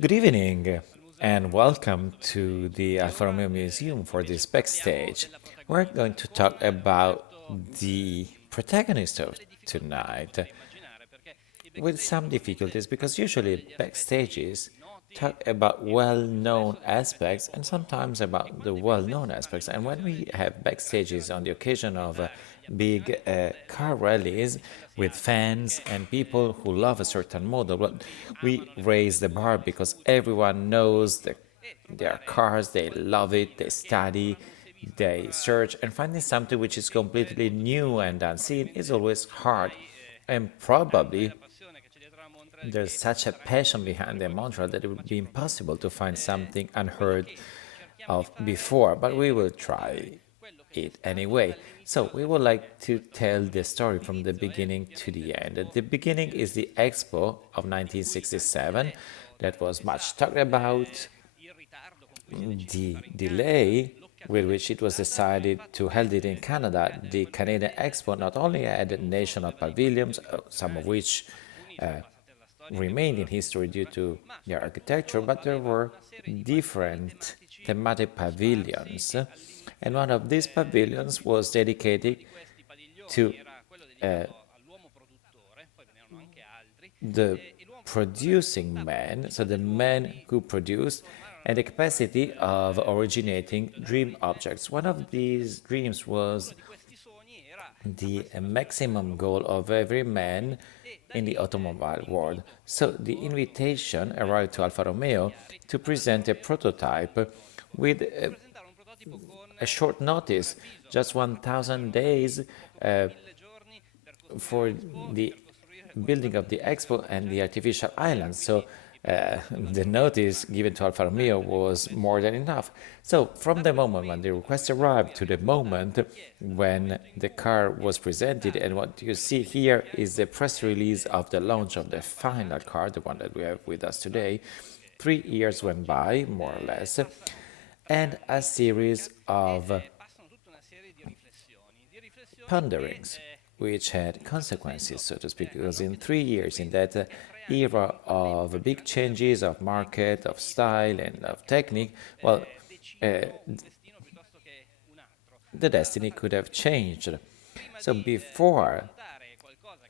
Good evening and welcome to the Alfa Romeo Museum for this backstage. We're going to talk about the protagonist of tonight with some difficulties because usually backstages talk about well-known aspects and sometimes about the well-known aspects. And when we have backstages on the occasion of big car rallies with fans and people who love a certain model, well, we raise the bar because everyone knows their cars, they love it, they study, they search, and finding something which is completely new and unseen is always hard. And probably there's such a passion behind the mantra that it would be impossible to find something unheard of before, but we will try it anyway. So we would like to tell the story from the beginning to the end. The beginning is the Expo of 1967 that was much talked about. The delay with which it was decided to hold it in Canada, the Canadian Expo not only had national pavilions, some of which remained in history due to their architecture, but there were different thematic pavilions. And one of these pavilions was dedicated to the producing man, so the man who produced, and the capacity of originating dream objects. One of these dreams was the maximum goal of every man in the automobile world. So the invitation arrived to Alfa Romeo to present a prototype with a short notice, just 1,000 days for the building of the expo and the artificial island. So the notice given to Alfa Romeo was more than enough. So from the moment when the request arrived to the moment when the car was presented, and what you see here is the press release of the launch of the final car, the one that we have with us today. 3 years went by, more or less, and a series of ponderings, which had consequences, so to speak, because in 3 years, in that era of big changes of market, of style, and of technique, well, uh, the destiny could have changed. So before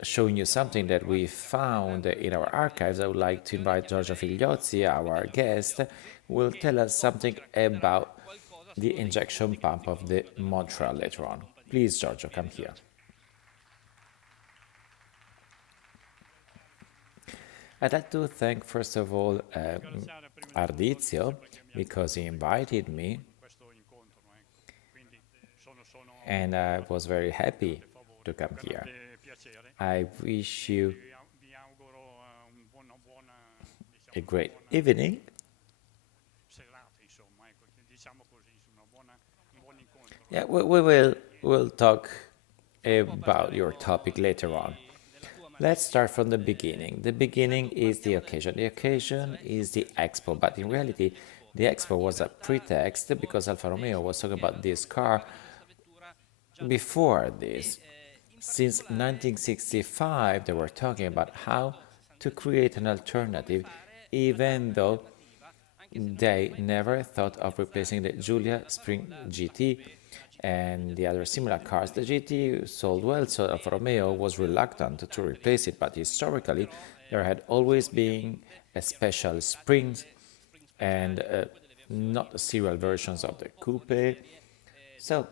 showing you something that we found in our archives, I would like to invite Giorgio Figliozzi, our guest, who will tell us something about the injection pump of the Montreal later on. Please, Giorgio, come here. I'd like to thank, first of all, Ardizio because he invited me, and I was very happy to come here. I wish you a great evening. Yeah, we'll talk about your topic later on. Let's start from the beginning. The beginning is the occasion. The occasion is the expo, but in reality, the expo was a pretext because Alfa Romeo was talking about this car before this. Since 1965, they were talking about how to create an alternative, even though they never thought of replacing the Giulia Spring GT and the other similar cars. The GT sold well, so Alfa Romeo was reluctant to replace it, but historically there had always been a special springs and not the serial versions of the coupe. So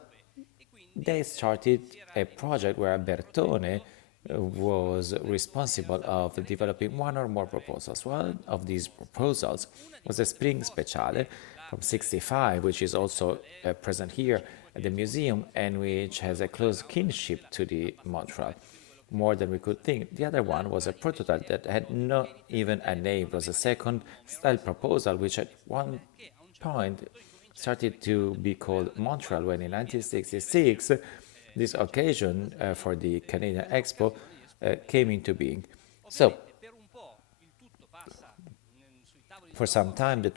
they started a project where Bertone was responsible of developing one or more proposals. One of these proposals was a Spring Speciale from 65, which is also present here at the museum and which has a close kinship to the Montreal, more than we could think. The other one was a prototype that had not even a name. It was a second style proposal, which at one point started to be called Montreal when in 1966 this occasion for the Canadian Expo came into being. So for some time the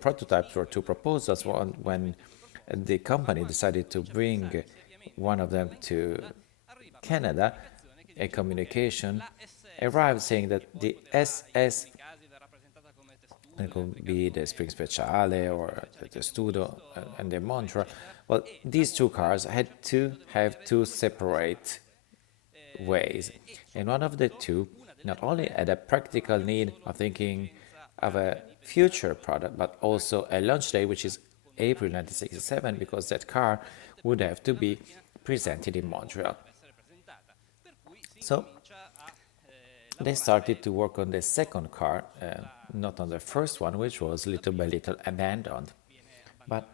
prototypes were two proposals. When the company decided to bring one of them to Canada, a communication arrived saying that the SS It could be the Spring Speciale or the Studio and the Montra. Well, these two cars had to have two separate ways. And one of the two not only had a practical need of thinking of a future product, but also a launch day, which is April 1967, because that car would have to be presented in Montreal. So they started to work on the second car, not on the first one, which was little by little abandoned. But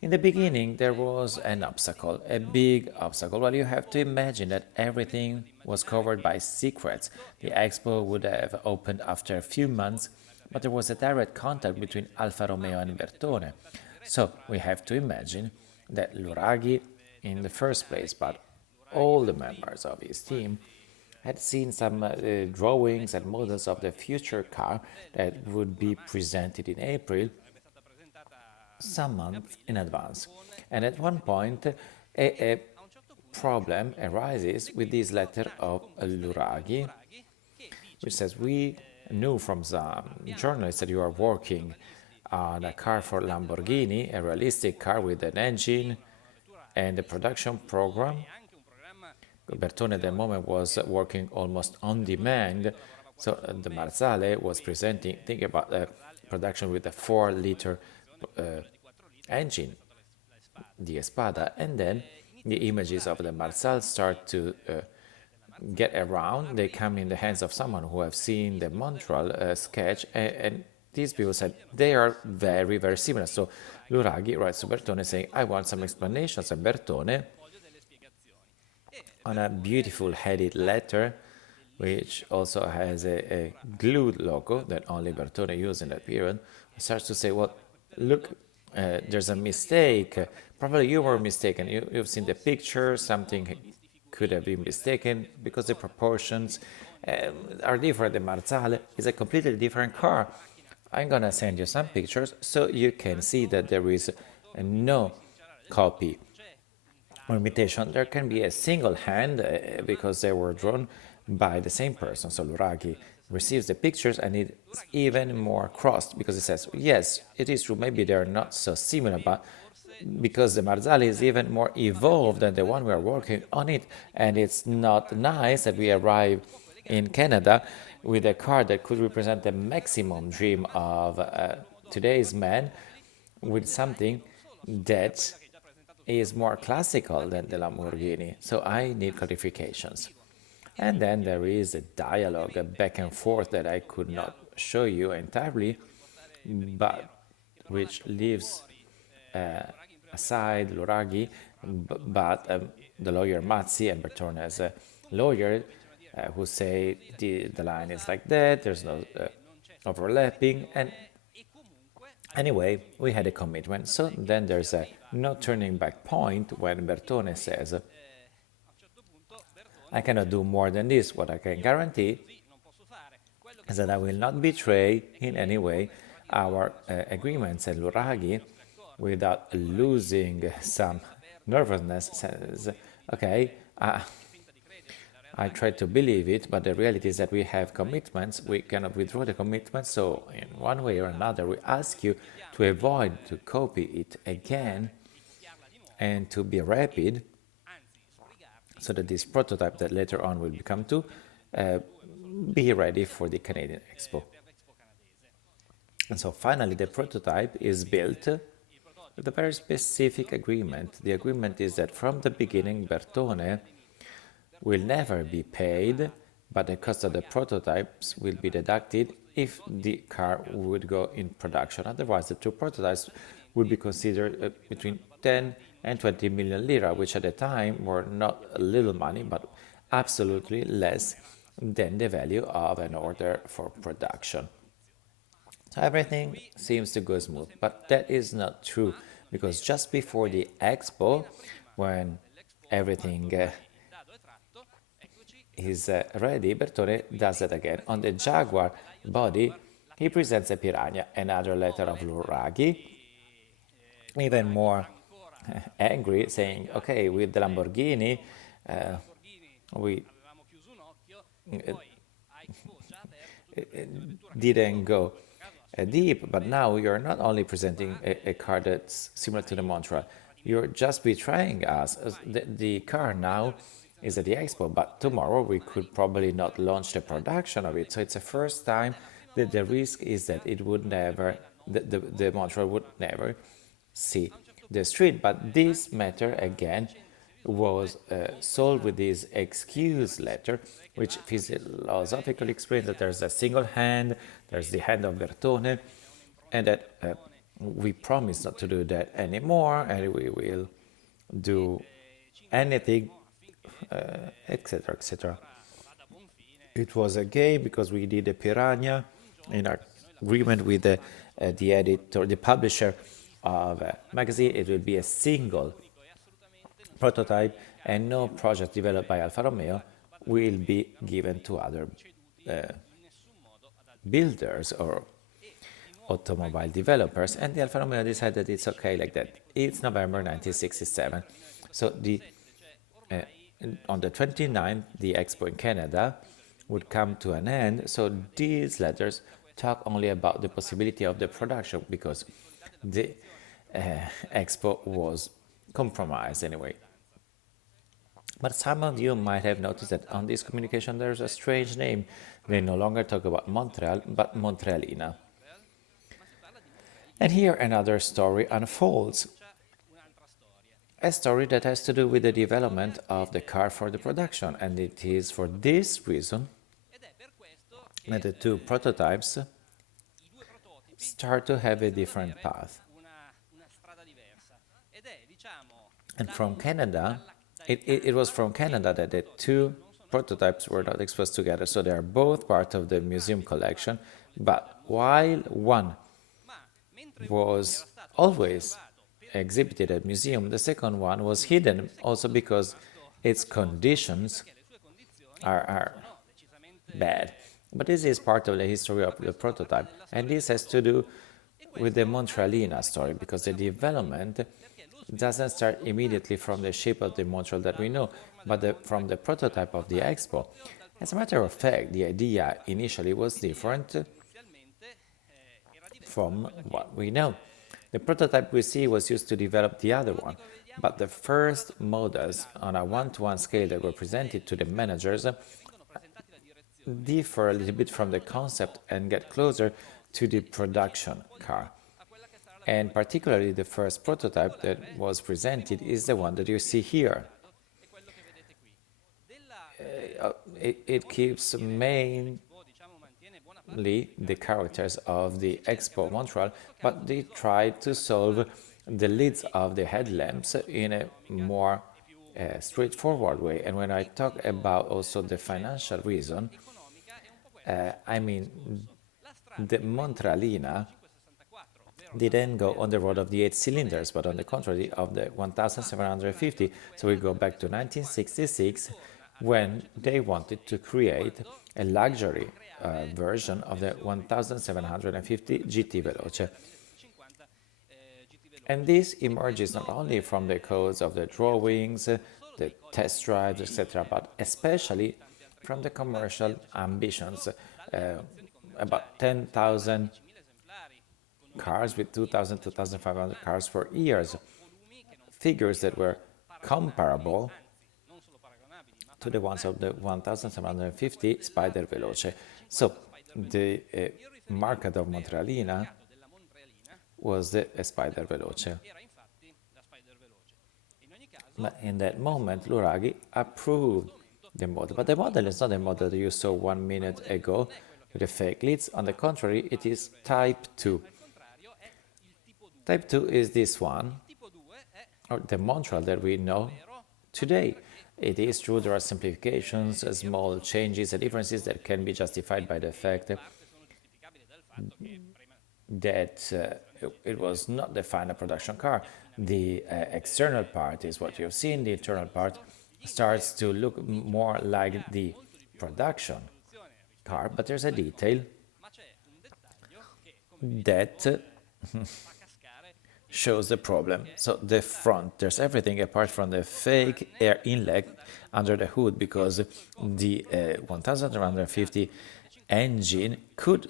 in the beginning, there was an obstacle, a big obstacle. Well, you have to imagine that everything was covered by secrets. The expo would have opened after a few months, but there was a direct contact between Alfa Romeo and Bertone. So we have to imagine that Luraghi, in the first place, but all the members of his team, had seen some drawings and models of the future car that would be presented in April some months in advance. And at one point, a problem arises with this letter of Luraghi, which says, "We knew from some journalists that you are working on a car for Lamborghini, a realistic car with an engine and a production program." Bertone at the moment was working almost on demand, so the Marzale was presenting, think about the production with a 4-liter engine, the Espada, and then the images of the Marzal start to get around. They come in the hands of someone who have seen the Montreal sketch, and these people said they are very, very similar. So Luraghi writes to Bertone saying, "I want some explanations," and Bertone, on a beautiful headed letter, which also has a glued logo that only Bertone used in that period, starts to say, "Well, look, there's a mistake. Probably you were mistaken. You've seen the picture, something could have been mistaken because the proportions are different. The Marzale is a completely different car. I'm gonna send you some pictures so you can see that there is no copy or imitation. There can be a single hand because they were drawn by the same person." So Luraghi receives the pictures and it's even more crossed because it says, "Yes, it is true, maybe they're not so similar, but because the Marzali is even more evolved than the one we are working on it, and it's not nice that we arrive in Canada with a car that could represent the maximum dream of today's man with something that is more classical than the Lamborghini. So I need clarifications." And then there is a dialogue, a back and forth that I could not show you entirely, but which leaves aside Luraghi, but the lawyer Mazzi and Bertone's lawyer, who say the line is like that, there's no overlapping, and anyway, we had a commitment. So then there's a no turning back point when Bertone says, "I cannot do more than this. What I can guarantee is that I will not betray in any way our agreements." And Luraghi, without losing some nervousness, says, "Okay, I try to believe it, but the reality is that we have commitments. We cannot withdraw the commitments. So in one way or another, we ask you to avoid to copy it again and to be rapid, so that this prototype that later on will become two, be ready for the Canadian Expo." And so finally the prototype is built with a very specific agreement. The agreement is that from the beginning Bertone will never be paid, but the cost of the prototypes will be deducted if the car would go in production. Otherwise, the two prototypes would be considered between 10 and 20 million lira, which at the time were not a little money, but absolutely less than the value of an order for production. So everything seems to go smooth, but that is not true, because just before the expo, when everything is ready, Bertone does it again. On the Jaguar body, he presents a Piranha, another letter of Luraghi, even more angry, saying, "Okay, with the Lamborghini, we didn't go deep, but now you're not only presenting a car that's similar to the Montreal, you're just betraying us. The car now is at the expo, but tomorrow we could probably not launch the production of it. So it's the first time that the risk is that it would never, the Montreal would never see the street. But this matter again was solved with this excuse letter, which philosophically explains that there's a single hand, there's the hand of Bertone, and that we promise not to do that anymore, and we will do anything, etc., etc. It was a game because we did a piranha in our agreement with the editor, the publisher of a magazine. It will be a single prototype, and no project developed by Alfa Romeo will be given to other builders or automobile developers. And the Alfa Romeo decided it's okay like that. It's November 1967. So uh, on the 29th, the expo in Canada would come to an end. So these letters talk only about the possibility of the production because the expo was compromised anyway. But some of you might have noticed that on this communication there's a strange name. They no longer talk about Montreal, but Montrealina. And here another story unfolds. A story that has to do with the development of the car for the production. And it is for this reason that the two prototypes start to have a different path. And from Canada, it was from Canada that the two prototypes were not exposed together. So they are both part of the museum collection. But while one was always exhibited at museum, the second one was hidden also because its conditions are bad. But this is part of the history of the prototype, and this has to do with the Montrealina story, because the development doesn't start immediately from the shape of the Montreal that we know, but from the prototype of the Expo. As a matter of fact, the idea initially was different from what we know. The prototype we see was used to develop the other one, but the first models on a one-to-one scale that were presented to the managers differ a little bit from the concept and get closer to the production car. And particularly the first prototype that was presented is the one that you see here. It keeps mainly the characters of the Expo Montreal, but they tried to solve the lids of the headlamps in a more straightforward way. And when I talk about also the financial reason, I mean the Montrealina didn't go on the road of the 8 cylinders, but on the contrary of the 1750. So we go back to 1966 when they wanted to create a luxury version of the 1750 GT Veloce. And this emerges not only from the codes of the drawings, the test drives, etc., but especially from the commercial ambitions. About 10,000 cars with 2,000, 2,500 cars for years. Figures that were comparable to the ones of the 1750 Spider Veloce. So the market of Montrealina was the Spider Veloce. But in that moment, Luraghi approved the model. But the model is not the model that you saw 1 minute ago with the fake lids. On the contrary, it is Type 2. Type 2 is this one, or the Montreal that we know today. It is true there are simplifications, small changes and differences that can be justified by the fact that it was not the final production car. The external part is what you've seen. The internal part starts to look more like the production car, but there's a detail that shows the problem. So the front, there's everything apart from the fake air inlet under the hood, because the 1750 engine could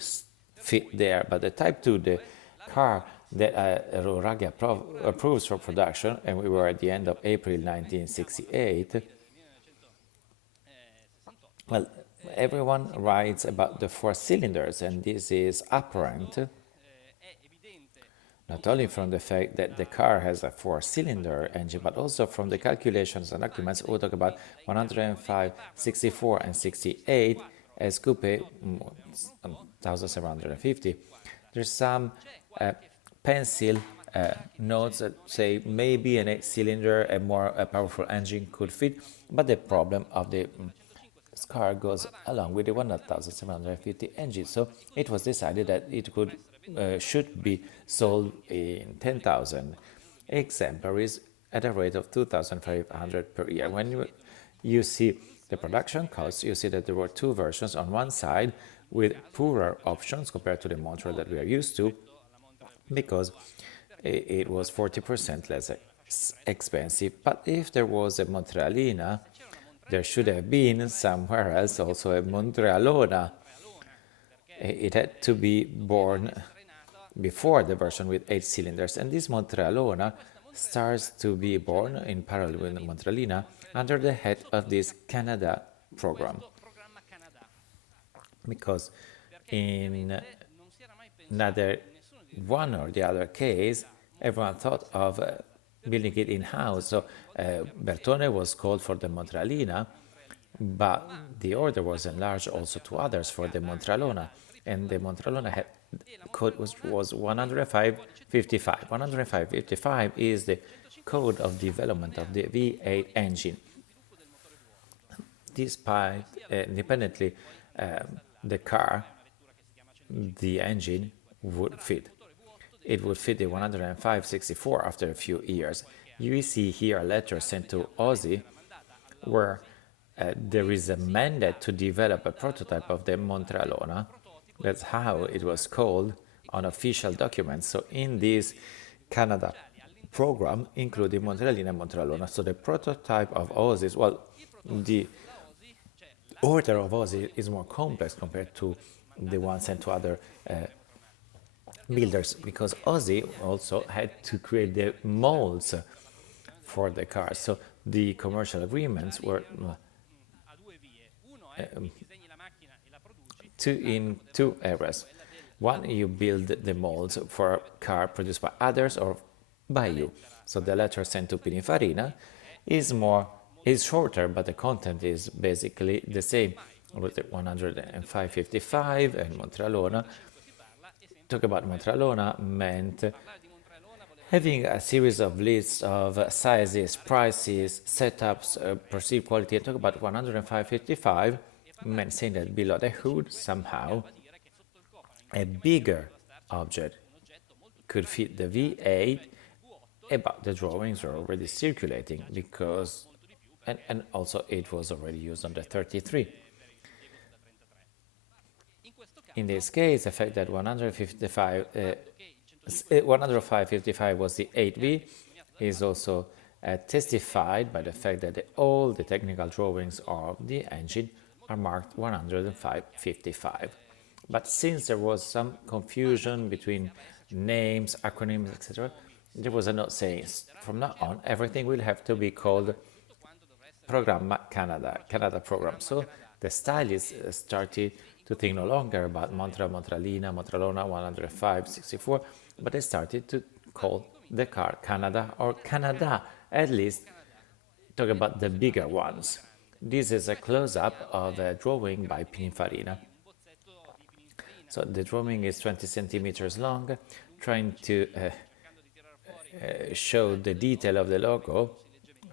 fit there. But the Type 2, the car that Ruragi approves for production, and we were at the end of April 1968, well, everyone writes about the four cylinders, and this is apparent not only from the fact that the car has a four-cylinder engine, but also from the calculations and documents. We talk about 105, 64, and 68 as coupe 1750. There's some pencil notes that say maybe an eight-cylinder, a more powerful engine could fit, but the problem of the car goes along with the 1750 engine. So it was decided that it should be sold in 10,000 exemplaries at a rate of 2,500 per year. When you see the production costs, you see that there were two versions on one side with poorer options compared to the Montreal that we are used to, because it was 40% less expensive. But if there was a Montrealina, there should have been somewhere else also a Montrealona. It had to be born before the version with 8 cylinders, and this Montrealona starts to be born in parallel with the Montrealina under the head of this Canada program. Because in neither one or the other case, everyone thought of building it in-house. So Bertone was called for the Montrealina, but the order was enlarged also to others for the Montrealona, and the Montrealona code was 10555. 10555 is the code of development of the V8 engine. Despite independently the car, the engine would fit. It would fit the 105/64 after a few years. You see here a letter sent to Ozzy where there is a mandate to develop a prototype of the Montrealona. That's how it was called on official documents. So in this Canada program, including Montrealina and Montrealona. So the prototype of Ozzy, well, the order of Ozzy is more complex compared to the one sent to other builders, because Ozzy also had to create the molds for the cars. So the commercial agreements were in two areas. One, you build the molds for a car produced by others or by you. So the letter sent to Pininfarina is shorter, but the content is basically the same with the 105/55 and Montrealona. Talk about Montrealona meant having a series of lists of sizes, prices, setups, perceived quality. And talk about 105/55 meant saying that below the hood somehow a bigger object could fit the V8, but the drawings were already circulating because, and also it was already used on the 33. In this case, the fact that 105/55 was the 8V is also testified by the fact that all the technical drawings of the engine are marked 105/55. But since there was some confusion between names, acronyms, etc., there was a note saying from now on everything will have to be called Programma Canada, Canada program. So the stylists started to think no longer about Montrealina, Montrealona 105/64, but they started to call the car Canada or Canada, at least talk about the bigger ones. This is a close-up of a drawing by Pininfarina. So the drawing is 20 centimeters long, trying to show the detail of the logo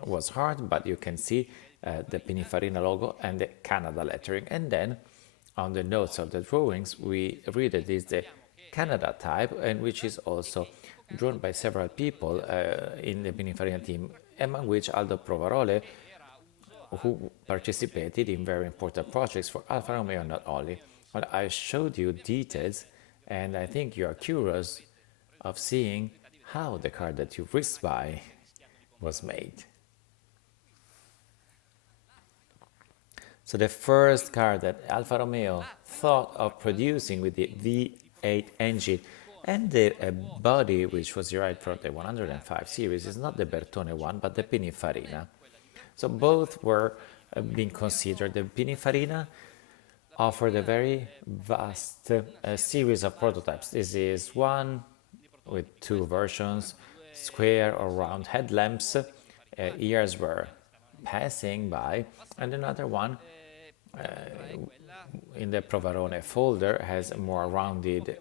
was hard, but you can see the Pininfarina logo and the Canada lettering. And then on the notes of the drawings, we read that it's the Canada type, and which is also drawn by several people in the Pininfarina team, among which Aldo Provarole, who participated in very important projects for Alfa Romeo, not only. Well, I showed you details, and I think you are curious of seeing how the car that you raced by was made. So the first car that Alfa Romeo thought of producing with the V8 engine, and the body, which was derived from the 105 series, is not the Bertone one, but the Pininfarina. So both were being considered. The Pininfarina offered a very vast series of prototypes. This is one with two versions, square or round headlamps. Years were passing by, and another one in the Provarone folder has more rounded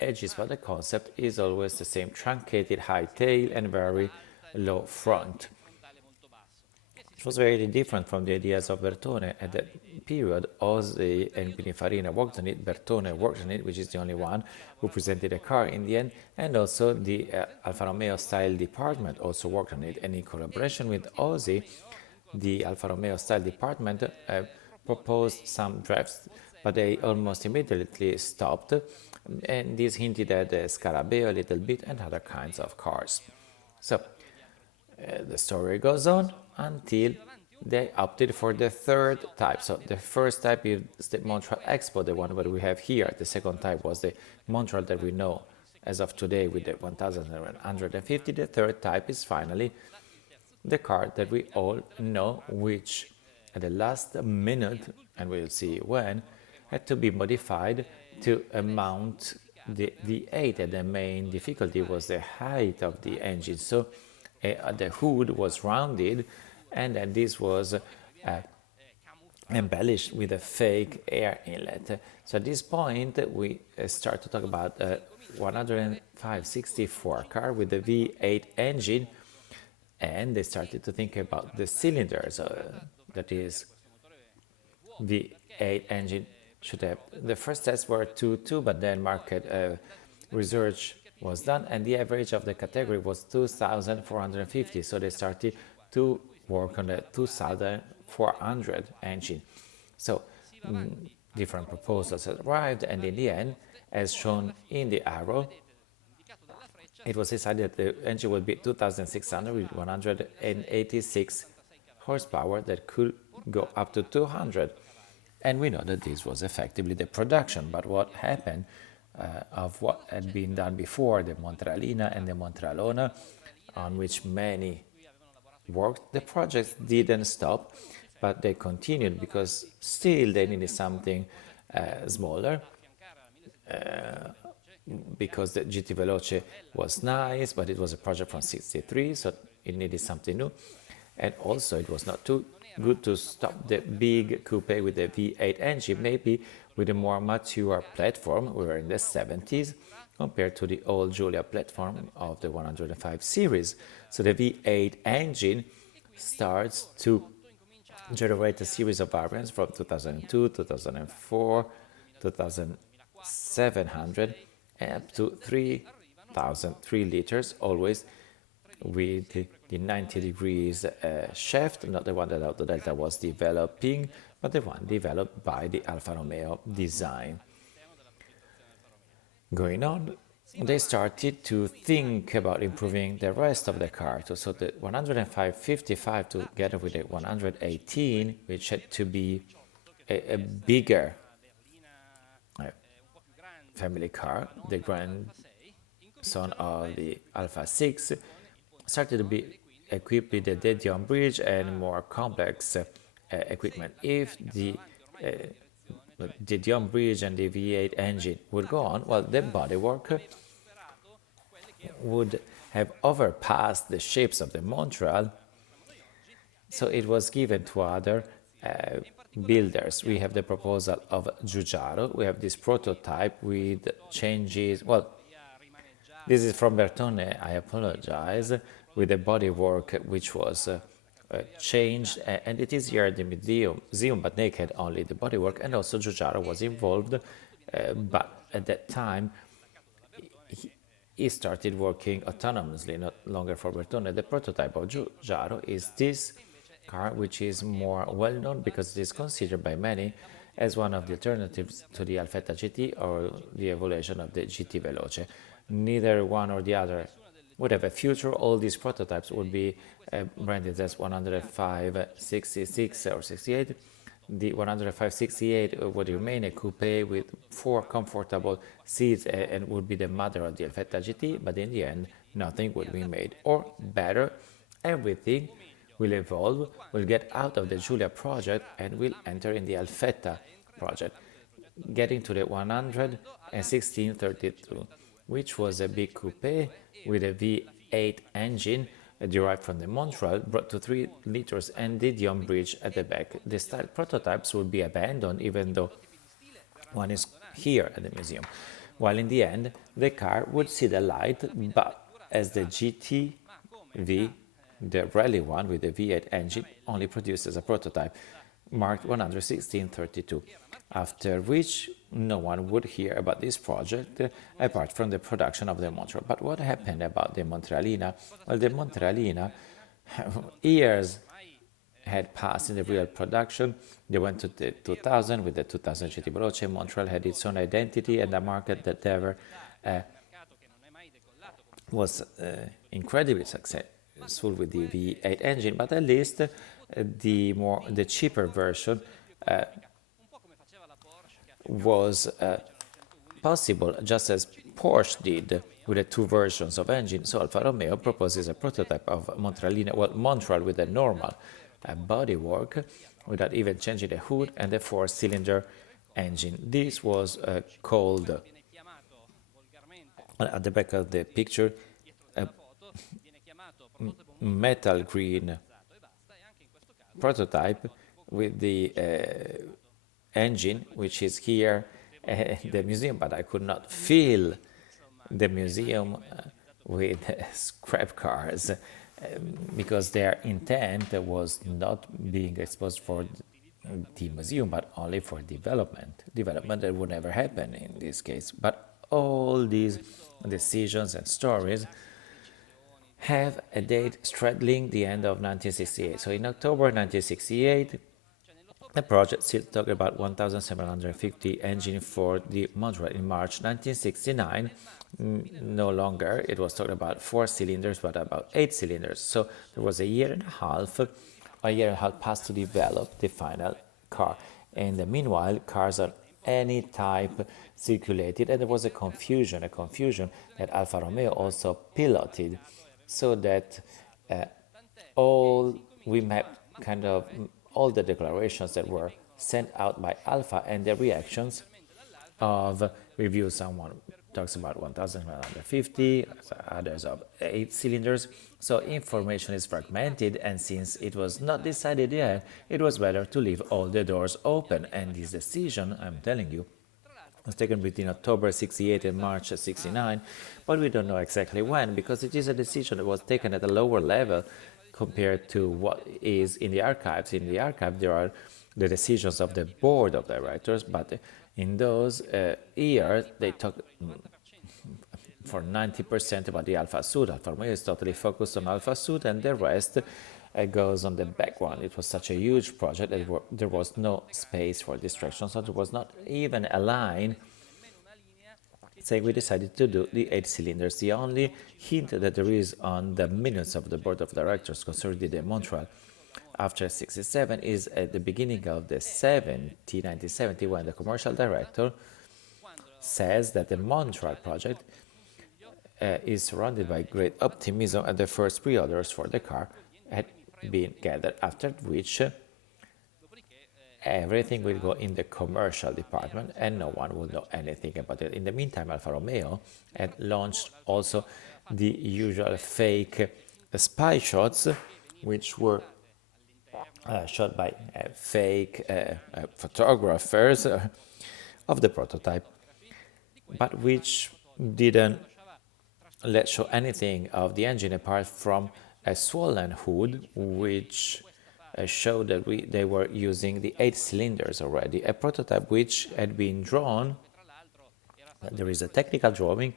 edges, but the concept is always the same: truncated high tail and very low front. It was very different from the ideas of Bertone at that period. Ozzy and Pininfarina worked on it, Bertone worked on it, which is the only one who presented a car in the end, and also the Alfa Romeo style department also worked on it. And in collaboration with Ozzy, the Alfa Romeo style department proposed some drafts, but they almost immediately stopped, and this hinted at the Scarabeo a little bit and other kinds of cars. So the story goes on until they opted for the third type. So the first type is the Montreal Expo, the one that we have here. The second type was the Montreal that we know as of today with the 1150. The third type is finally the car that we all know, which at the last minute, and we'll see when, had to be modified to mount the V8. And the main difficulty was the height of the engine. So the hood was rounded, and then this was embellished with a fake air inlet. So at this point, we start to talk about a 105/64 car with the V8 engine, and they started to think about the cylinders, that is, V8 engine should have. The first tests were 2.2, but then market research was done, and the average of the category was 2,450. So they started to work on the 2,400 engine. So different proposals arrived, and in the end, as shown in the arrow, it was decided that the engine would be 2,600 with 186 horsepower that could go up to 200. And we know that this was effectively the production. But what happened of what had been done before, the Montrealina and the Montrealona, on which many worked, the projects didn't stop, but they continued because still they needed something smaller, because the GT Veloce was nice, but it was a project from 63, so it needed something new. And also it was not too good to stop the big coupe with the V8 engine, maybe with a more mature platform. We were in the 70s compared to the old Giulia platform of the 105 series. So the V8 engine starts to generate a series of variants from 2002, 2004, 2700, up to 3,003 liters, always with the 90 degrees shaft, not the one that Auto Delta was developing, but the one developed by the Alfa Romeo design. Going on, they started to think about improving the rest of the car. So the 105/55 together with the 118, which had to be a bigger family car, the grandson of the Alpha 6, started to be equipped with the De Dion bridge and more complex equipment. If the De Dion bridge and the V8 engine would go on, well, the bodywork would have overpassed the shapes of the Montreal, so it was given to other builders. We have the proposal of Giugiaro. We have this prototype with changes. Well, this is from Bertone, I apologize, with the bodywork which was changed, and it is here at the museum, but naked, only the bodywork, and also Giugiaro was involved, but at that time he started working autonomously, not longer for Bertone. The prototype of Giugiaro is this car, which is more well known because it is considered by many as one of the alternatives to the Alfetta GT or the evolution of the GT Veloce. Neither one or the other would have a future. All these prototypes would be branded as 105, 66 or 68. the 105/68 would remain a coupe with 4 comfortable seats and would be the mother of the Alfetta GT, but in the end, nothing would be made. Or better, everything will evolve, will get out of the Giulia project and will enter in the Alfetta project, getting to the 116/32, which was a big coupe with a V8 engine derived from the Montreal, brought to 3 liters and the Dion bridge at the back. The style prototypes will be abandoned, even though one is here at the museum, while in the end the car would see the light, but as the GTV, the rally one with the V8 engine, only produced as a prototype, marked 116/32, after which no one would hear about this project apart from the production of the Montreal. But what happened about the Montrealina? Well, the Montrealina, years had passed in the real production. They went to the 2000 with the 2000 GT Veloce. Montreal had its own identity and a market that never was incredibly successful with the V8 engine, but at least the cheaper version was possible, just as Porsche did with the 2 versions of engine. So Alfa Romeo proposes a prototype of Montrealina, well, Montreal with a normal bodywork without even changing the hood and the 4-cylinder engine. This was called, at the back of the picture, a metal green prototype with the engine, which is here in the museum, but I could not fill the museum with scrap cars because their intent was not being exposed for the museum, but only for development that would never happen in this case. But all these decisions and stories have a date straddling the end of 1968. So in October 1968, the project still talked about 1,750 engine for the Montreal. In March 1969, no longer it was talked about 4 cylinders, but about 8 cylinders. So there was a year and a year and a half passed to develop the final car. And meanwhile, cars of any type circulated, and there was a confusion that Alfa Romeo also piloted, so that all we mapped kind of all the declarations that were sent out by Alfa and the reactions of reviews. Someone talks about 1,150, others of 8 cylinders. So information is fragmented, and since it was not decided yet, it was better to leave all the doors open. And this decision, I'm telling you, was taken between October 68 and March 69, but we don't know exactly when, because it is a decision that was taken at a lower level compared to what is in the archives. In the archive, there are the decisions of the board of directors, but in those years, they talk for 90% about the Alfa Sud. Alfa Romeo is totally focused on Alfa Sud, and the rest goes on the back one. It was such a huge project that there was no space for distraction, so there was not even a line saying we decided to do the 8 cylinders. The only hint that there is on the minutes of the board of directors concerning the Montreal after 67 is at the beginning of the 1970, when the commercial director says that the Montreal project is surrounded by great optimism, and the first pre-orders for the car had been gathered, after which everything will go in the commercial department and no one will know anything about it. In the meantime, Alfa Romeo had launched also the usual fake spy shots, which were shot by fake photographers of the prototype, but which didn't show anything of the engine apart from a swollen hood, which showed that they were using the 8 cylinders already, a prototype which had been drawn. There is a technical drawing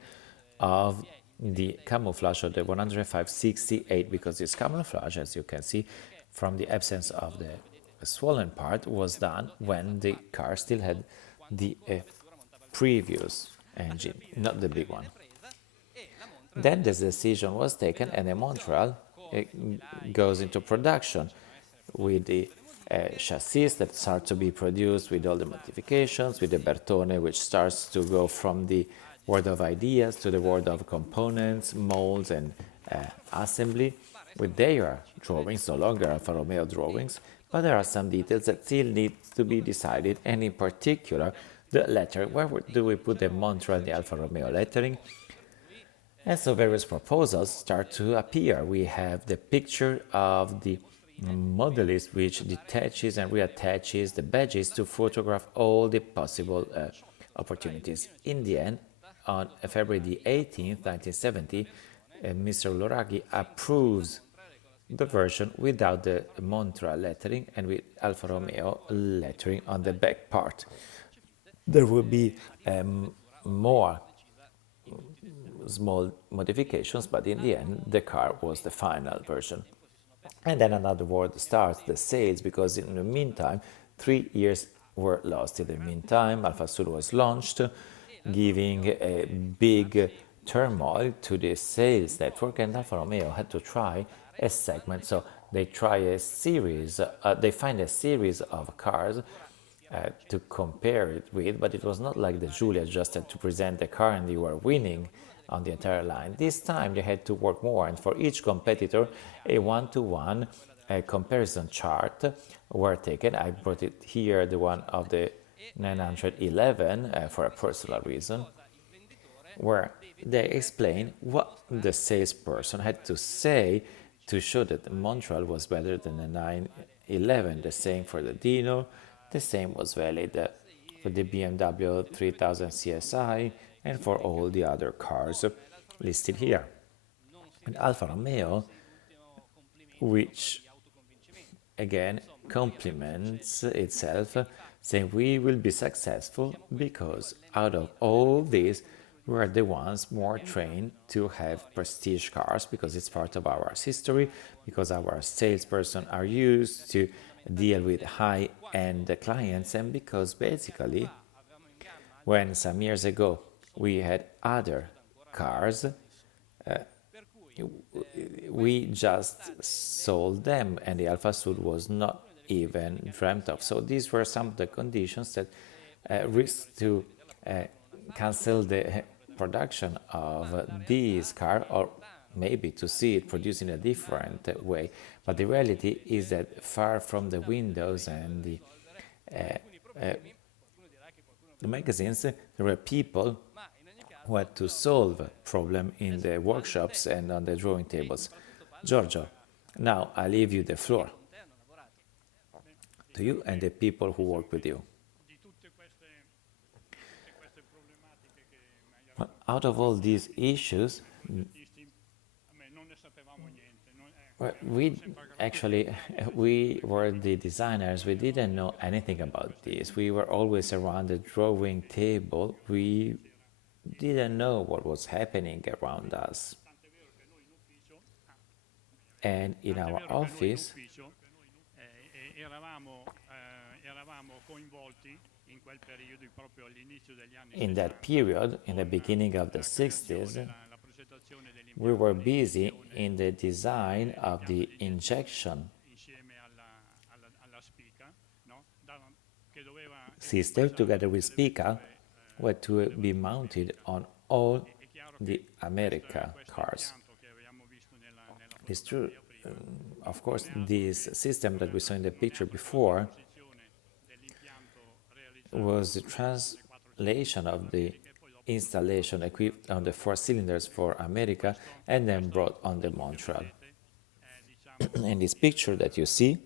of the camouflage of the 105/68, because this camouflage, as you can see from the absence of the swollen part, was done when the car still had the previous engine, not the big one. Then this decision was taken, and the Montreal goes into production with the chassis that start to be produced with all the modifications, with the Bertone, which starts to go from the world of ideas to the world of components, molds, and assembly, with their drawings, no longer Alfa Romeo drawings, but there are some details that still need to be decided, and in particular, the lettering. Where do we put the Montreal and the Alfa Romeo lettering? And so various proposals start to appear. We have the picture of the modelist which detaches and reattaches the badges to photograph all the possible opportunities. In the end, on February the 18th, 1970, Mr. Loraghi approves the version without the Montreal lettering and with Alfa Romeo lettering on the back part. There will be more small modifications, but in the end, the car was the final version. And then another war starts, the sales, because in the meantime, 3 years were lost. In the meantime, Alfa Sud was launched, giving a big turmoil to the sales network, and Alfa Romeo had to try a segment. So they try a series, they find a series of cars to compare it with, but it was not like the Giulia just had to present the car and you were winning on the entire line. This time they had to work more, and for each competitor, a one-to-one comparison chart were taken. I brought it here, the one of the 911 for a personal reason, where they explain what the salesperson had to say to show that the Montreal was better than the 911. The same for the Dino, the same was valid for the BMW 3000 CSI and for all the other cars listed here. And Alfa Romeo, which again compliments itself, saying we will be successful because out of all this, we are the ones more trained to have prestige cars because it's part of our history, because our salesperson are used to deal with high-end clients, and because basically when some years ago we had other cars, we just sold them and the Alfa Sud was not even dreamt of. So these were some of the conditions that risked to cancel the production of this car, or maybe to see it produced in a different way. But the reality is that far from the windows and the magazines, there were people who had to solve a problem in the workshops and on the drawing tables. Giorgio, now I leave you the floor, to you and the people who work with you. Out of all these issues, we were the designers. We didn't know anything about this. We were always around the drawing table. We didn't know what was happening around us. And in our office, in that period, in the beginning of the 60s, we were busy in the design of the injection system together with Spica, were to be mounted on all the America cars. It's true. Of course, this system that we saw in the picture before was the translation of the installation equipped on the 4 cylinders for America and then brought on the Montreal. And this picture that you see,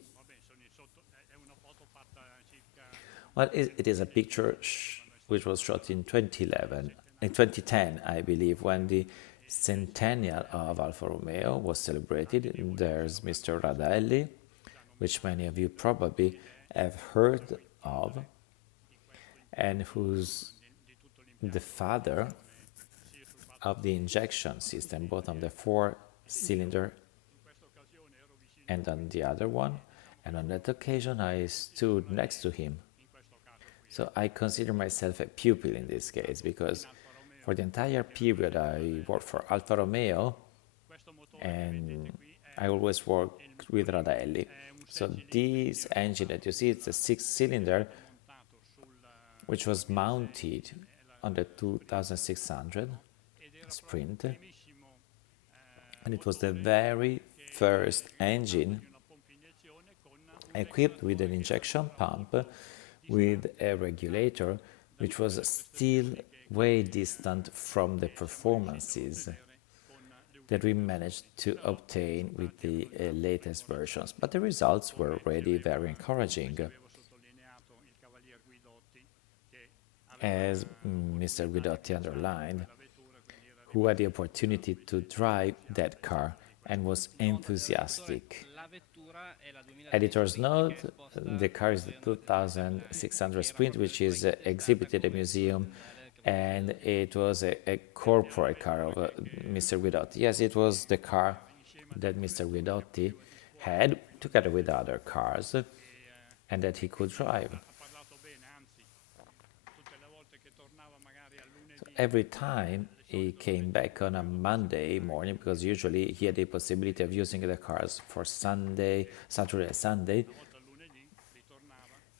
well, it is a picture which was shot in 2010, I believe, when the centennial of Alfa Romeo was celebrated. There's Mr. Radelli, which many of you probably have heard of, and who's the father of the injection system, both on the 4-cylinder and on the other one. And on that occasion, I stood next to him. So I consider myself a pupil in this case, because for the entire period I worked for Alfa Romeo, and I always work with Radaelli. So this engine that you see, it's a 6-cylinder, which was mounted on the 2600 Sprint, and it was the very first engine equipped with an injection pump with a regulator, which was still way distant from the performances that we managed to obtain with the latest versions. But the results were already very encouraging. As Mr. Guidotti underlined, who had the opportunity to drive that car and was enthusiastic. Editor's note, the car is the 2600 Sprint, which is exhibited at the museum, and it was a corporate car of Mr. Guidotti. Yes, it was the car that Mr. Guidotti had together with other cars and that he could drive. So every time he came back on a Monday morning, because usually he had the possibility of using the cars for Saturday and Sunday.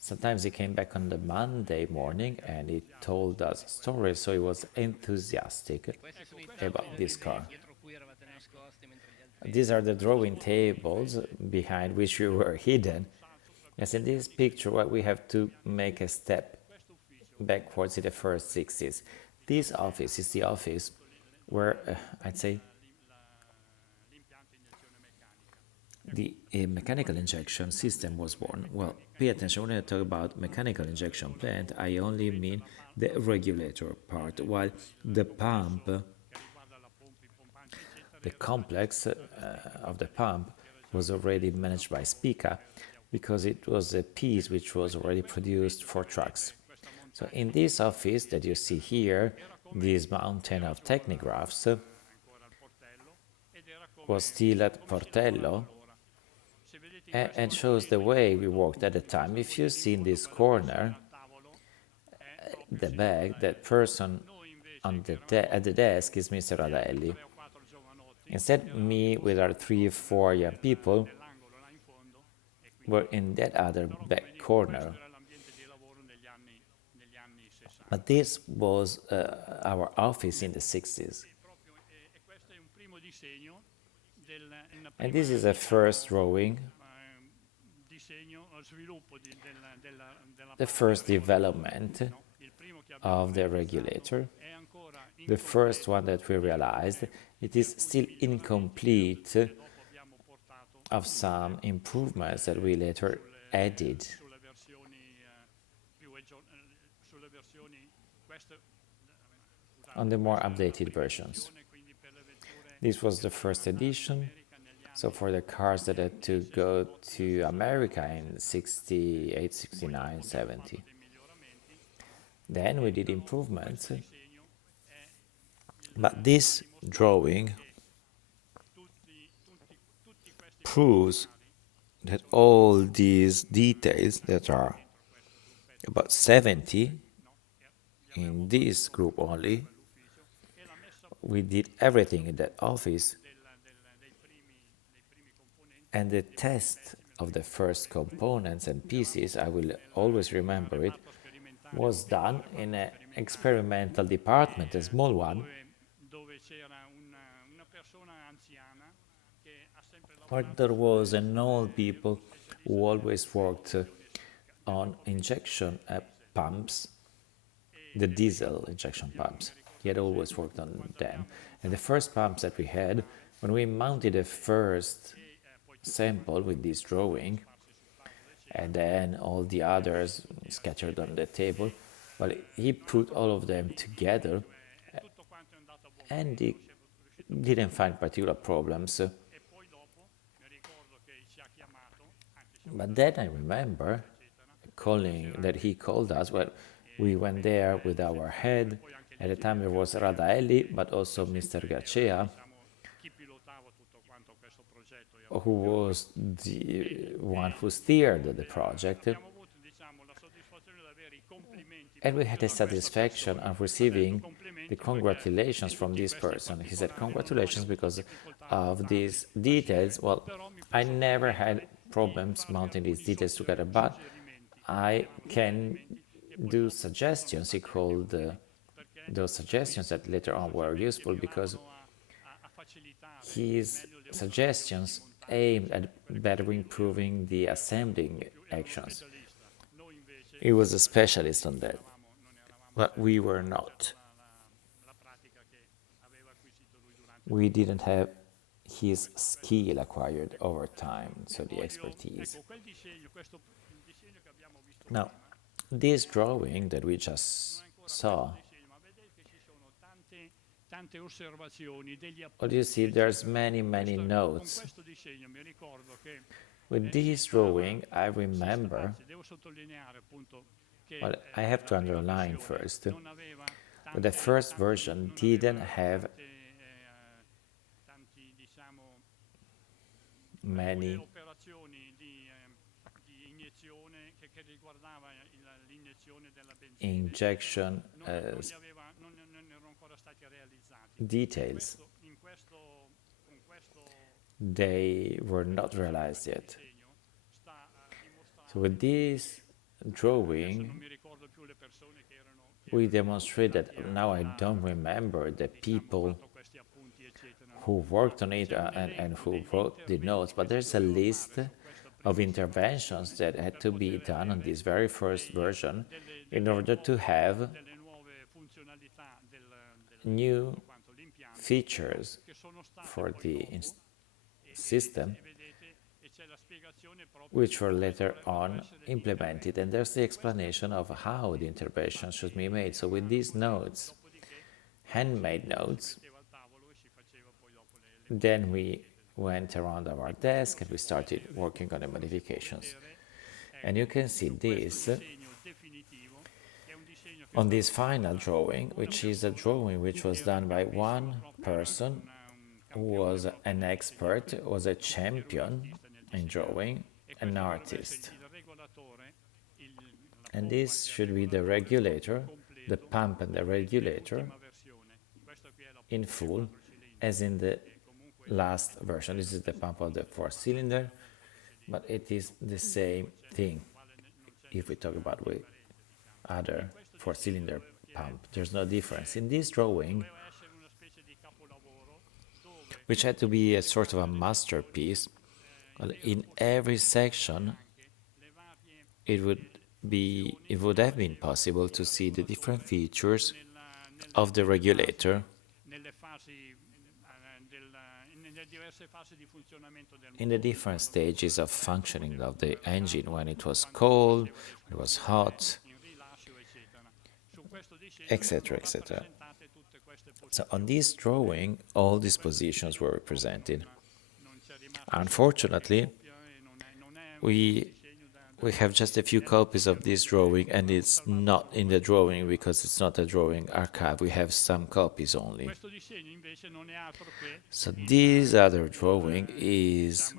Sometimes he came back on the Monday morning and he told us stories, so he was enthusiastic about this car. These are the drawing tables behind which we were hidden. Yes, in this picture, we have to make a step backwards in the first 60s. This office is the office where, I'd say, the mechanical injection system was born. Well, pay attention, when I talk about mechanical injection plant, I only mean the regulator part, while the pump, the complex of the pump was already managed by Spica, because it was a piece which was already produced for trucks. So in this office that you see here, this mountain of technigraphs was still at Portello, and shows the way we worked at the time. If you see in this corner, the back, that person on at the desk is Mr. Radaelli. Instead, me with our 3 or 4 young people were in that other back corner. But this was our office in the 60s. And this is a first drawing, the first development of the regulator, the first one that we realized. It is still incomplete of some improvements that we later added. On the more updated versions. This was the first edition, so for the cars that had to go to America in 68, 69, 70. Then we did improvements, but this drawing proves that all these details, that are about 70 in this group only, we did everything in that office, and the test of the first components and pieces, I will always remember it, was done in an experimental department, a small one, where there was an old people who always worked on injection pumps, the diesel injection pumps. He had always worked on them. And the first pumps that we had, when we mounted the first sample with this drawing, and then all the others scattered on the table, well, he put all of them together, and he didn't find particular problems. But then I remember that he called us. Well, we went there with our head. At the time it was Radaelli, but also Mr. Gacea, who was the one who steered the project. And we had the satisfaction of receiving the congratulations from this person. He said, congratulations because of these details. Well, I never had problems mounting these details together, but I can do suggestions. He called those suggestions that later on were useful because his suggestions aimed at better improving the assembling actions. He was a specialist on that, but we were not. We didn't have his skill acquired over time, so the expertise. Now, this drawing that we just saw, what you see, there's many notes. With this drawing, I remember, well, I have to underline first, that the first version didn't have many injection details. They were not realized yet. So with this drawing, we demonstrate that now I don't remember the people who worked on it and who wrote the notes, but there's a list of interventions that had to be done on this very first version in order to have new features for the system, which were later on implemented. And there's the explanation of how the intervention should be made. So with these notes, handmade notes, then we went around our desk and we started working on the modifications. And you can see this on this final drawing, which is a drawing which was done by one person who was an expert, was a champion in drawing, an artist. And this should be the regulator, the pump and the regulator in full, as in the last version. This is the pump of the 4-cylinder, but it is the same thing if we talk about with other 4-cylinder pump. There's no difference. In this drawing, which had to be a sort of a masterpiece, in every section it would have been possible to see the different features of the regulator in the different stages of functioning of the engine, when it was cold, when it was hot, etc., etc. So on this drawing, all these positions were represented. Unfortunately, we have just a few copies of this drawing, and it's not in the drawing because it's not a drawing archive. We have some copies only. So this other drawing is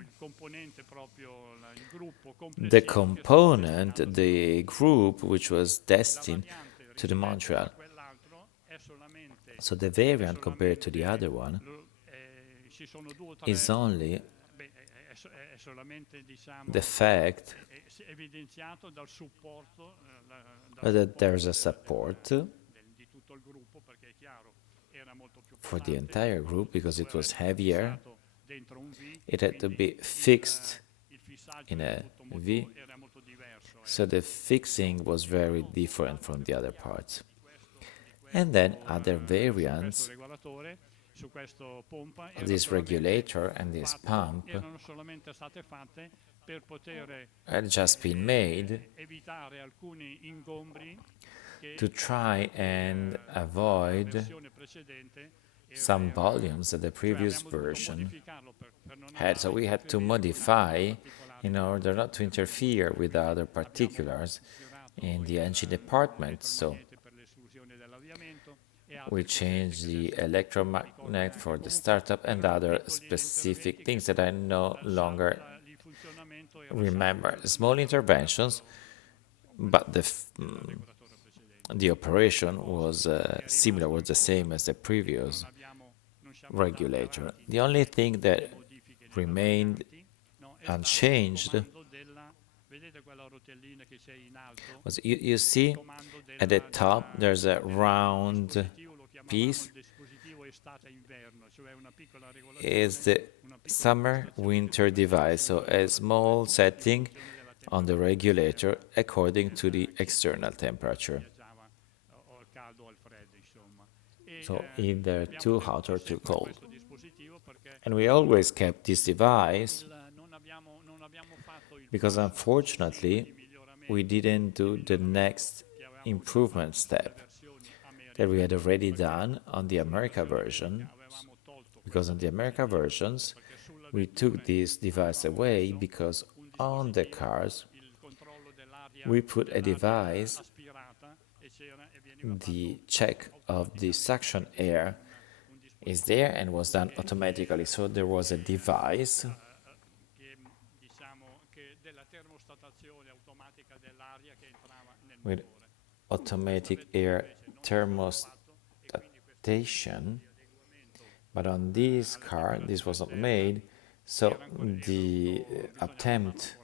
the component, the group which was destined to the Montreal. So the variant compared to the other one is only the fact that there's a support for the entire group because it was heavier. It had to be fixed in a V, so the fixing was very different from the other parts. And then other variants of this regulator and this pump had just been made to try and avoid some volumes that the previous version had. So we had to modify in order not to interfere with the other particulars in the engine department. So we changed the electromagnet for the startup and other specific things that I no longer remember. Small interventions, but the operation was similar, was the same as the previous regulator. The only thing that remained unchanged was you see at the top there's a round piece is the summer winter device, so a small setting on the regulator according to the external temperature. So either too hot or too cold. And we always kept this device because unfortunately we didn't do the next improvement step that we had already done on the America version, because on the America versions we took this device away because on the cars we put a device, the check of the suction air is there and was done automatically. So there was a device with automatic air thermostatation, but on this car this was not made, so the attempt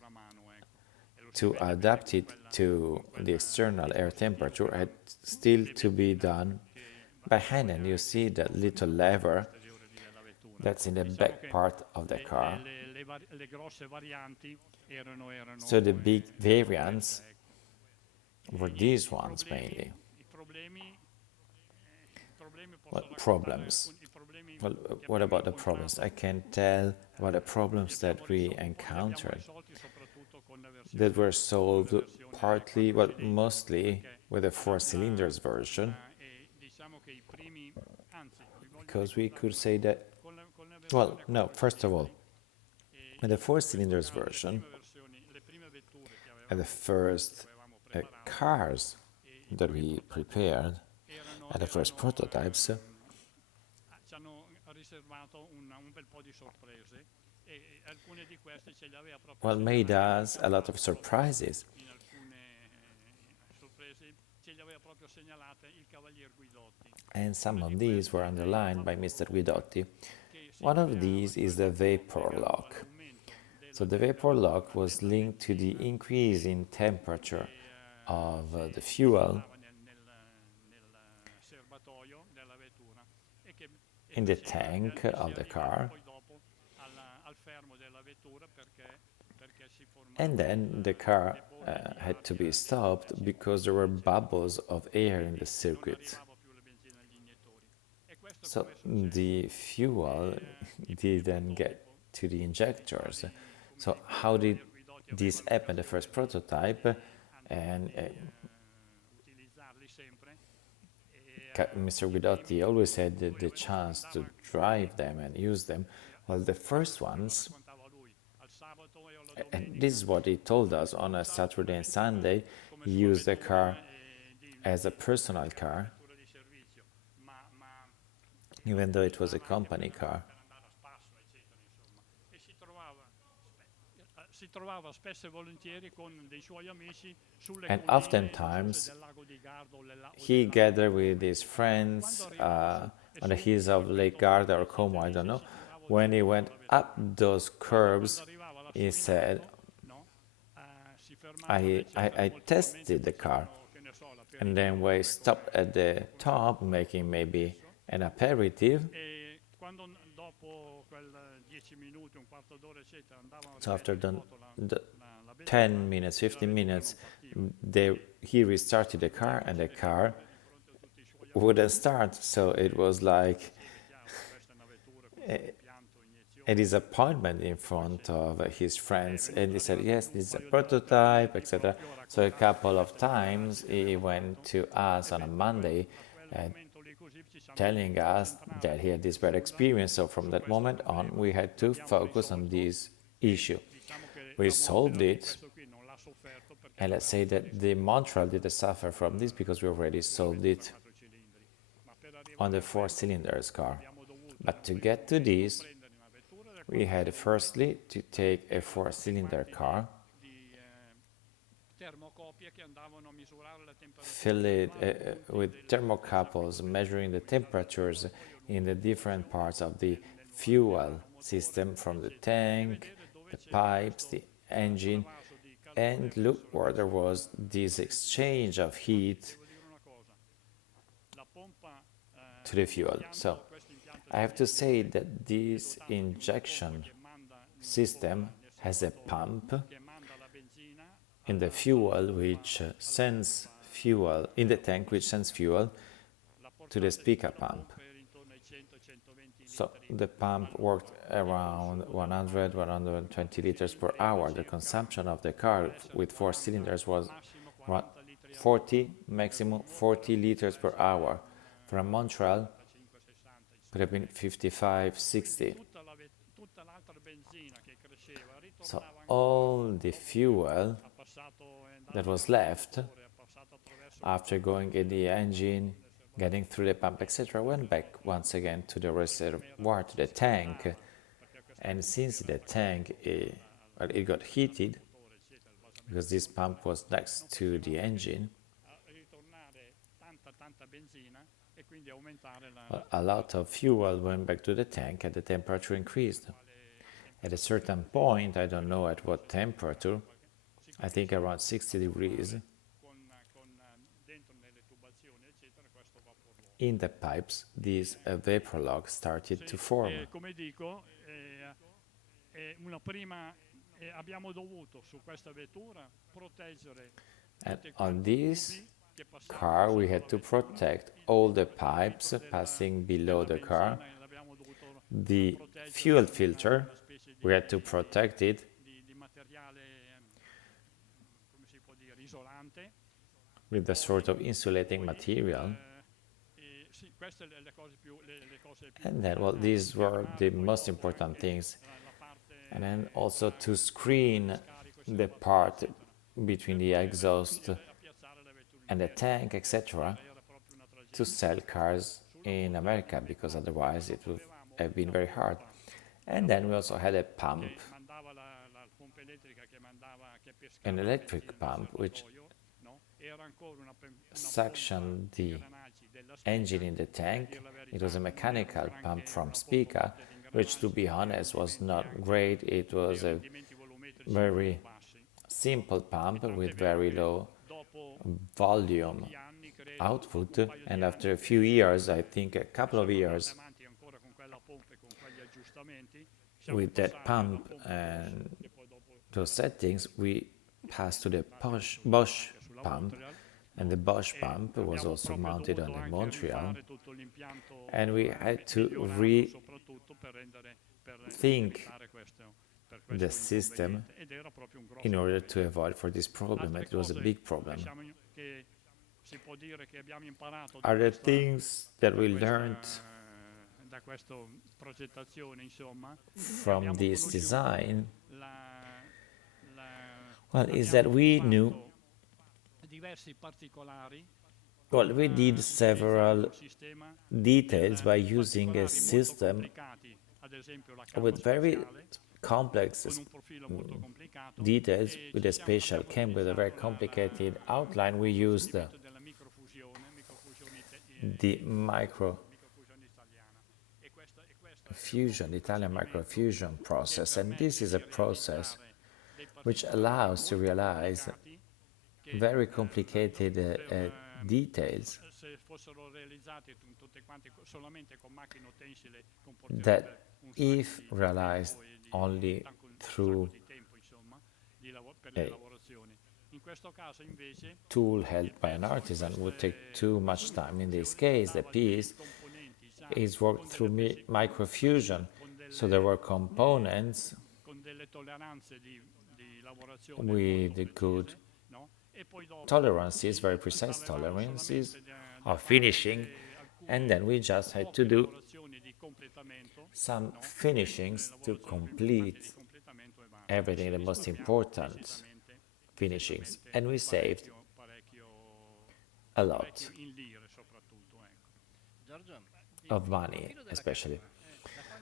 to adapt it to the external air temperature had still to be done by hand. And you see that little lever that's in the back part of the car. So the big variants were these ones mainly. What problems? Well, what about the problems? I can tell about the problems that we encountered that were solved partly, well, mostly with the 4 cylinders version, because we could say that, well, no, first of all, with the 4 cylinders version, and the first cars that we prepared, and the first prototypes, well, made us a lot of surprises. And some of these were underlined by Mr. Guidotti. One of these is the vapor lock. So the vapor lock was linked to the increase in temperature of the fuel in the tank of the car, and then the car had to be stopped because there were bubbles of air in the circuit. So the fuel didn't get to the injectors. So how did this happen? The first prototype, and Mr. Guidotti always had the chance to drive them and use them. Well, the first ones, and this is what he told us on a Saturday and Sunday, he used the car as a personal car, even though it was a company car. And oftentimes he gathered with his friends on the hills of Lake Garda or Como, I don't know. When he went up those curbs, he said, I tested the car, and then we stopped at the top making maybe an aperitif. So after the 10 minutes, 15 minutes, he restarted the car and the car wouldn't start. So it was like a disappointment in front of his friends, and he said, yes, this is a prototype, etc. So a couple of times he went to us on a Monday telling us that he had this bad experience. So from that moment on, we had to focus on this issue. We solved it, and let's say that the Montreal didn't suffer from this because we already solved it on the 4 cylinders car. But to get to this, we had firstly to take a 4 cylinder car fill it with thermocouples measuring the temperatures in the different parts of the fuel system from the tank, the pipes, the engine, and look where there was this exchange of heat to the fuel. So I have to say that this injection system has a pump in the fuel which sends fuel in the tank which sends fuel to the Spica pump. So the pump worked around 100-120 liters per hour. The consumption of the car with 4 cylinders was around 40, maximum 40 liters per hour. From Montreal, could have been 55, 60. So all the fuel that was left after going in the engine, getting through the pump, etc., went back once again to the reservoir, to the tank. And since the tank, it got heated, because this pump was next to the engine, a lot of fuel went back to the tank and the temperature increased. At a certain point, I don't know at what temperature, I think around 60 degrees, in the pipes, these vapor logs started to form. And on this car, we had to protect all the pipes passing below the car. The fuel filter, we had to protect it with a sort of insulating material. And then, well, these were the most important things. And then also to screen the part between the exhaust and the tank, etc., to sell cars in America, because otherwise it would have been very hard. And then we also had a pump, an electric pump, which suctioned the engine in the tank. It was a mechanical pump from Spica, which, to be honest, was not great. It was a very simple pump with very low volume output, and after a few years, I think a couple of years, with that pump and those settings, we passed to the Bosch pump, and the Bosch pump was also mounted on the Montreal, and we had to rethink the system in order to avoid for this problem. It was a big problem. Are there things that we learned from this design? Well, is that we knew, well, we did several details by using a system with very complex details, with a spatial cam, with a very complicated outline. We used the microfusion, the Italian microfusion process, and this is a process which allows to realize very complicated details that, if realized only through a tool held by an artisan, would take too much time. In this case, the piece is worked through microfusion, so there were components with good tolerances, very precise tolerances of finishing, and then we just had to do some finishings to complete everything, the most important finishings, and we saved a lot of money, especially.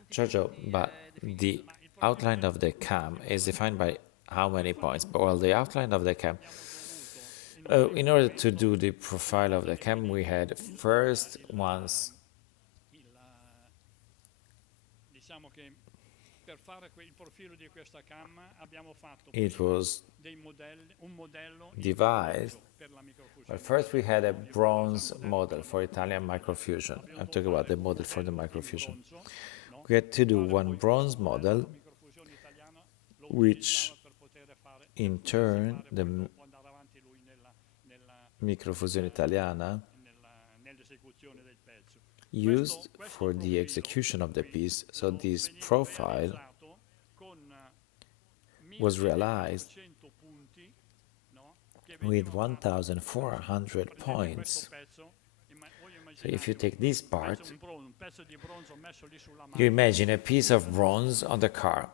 Giorgio, but the outline of the cam is defined by how many points? Well, the outline of the cam In order to do the profile of the cam, we had first once it was devised, but first we had a bronze model for Italian microfusion. I'm talking about the model for the microfusion. We had to do one bronze model, which in turn the microfusione italiana used for the execution of the piece. So this profile was realized with 1,400 points. So if you take this part, you imagine a piece of bronze on the car.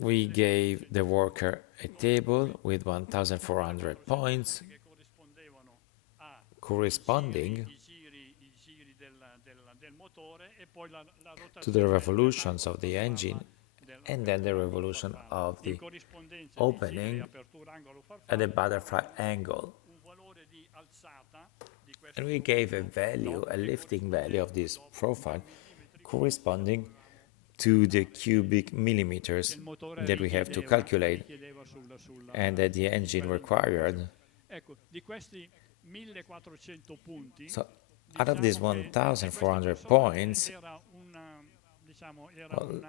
We gave the worker a table with 1,400 points corresponding to the revolutions of the engine and then the revolution of the opening at a butterfly angle. And we gave a value, a lifting value of this profile corresponding to the cubic millimeters that we have to calculate and that the engine required. So out of these 1,400 points, well,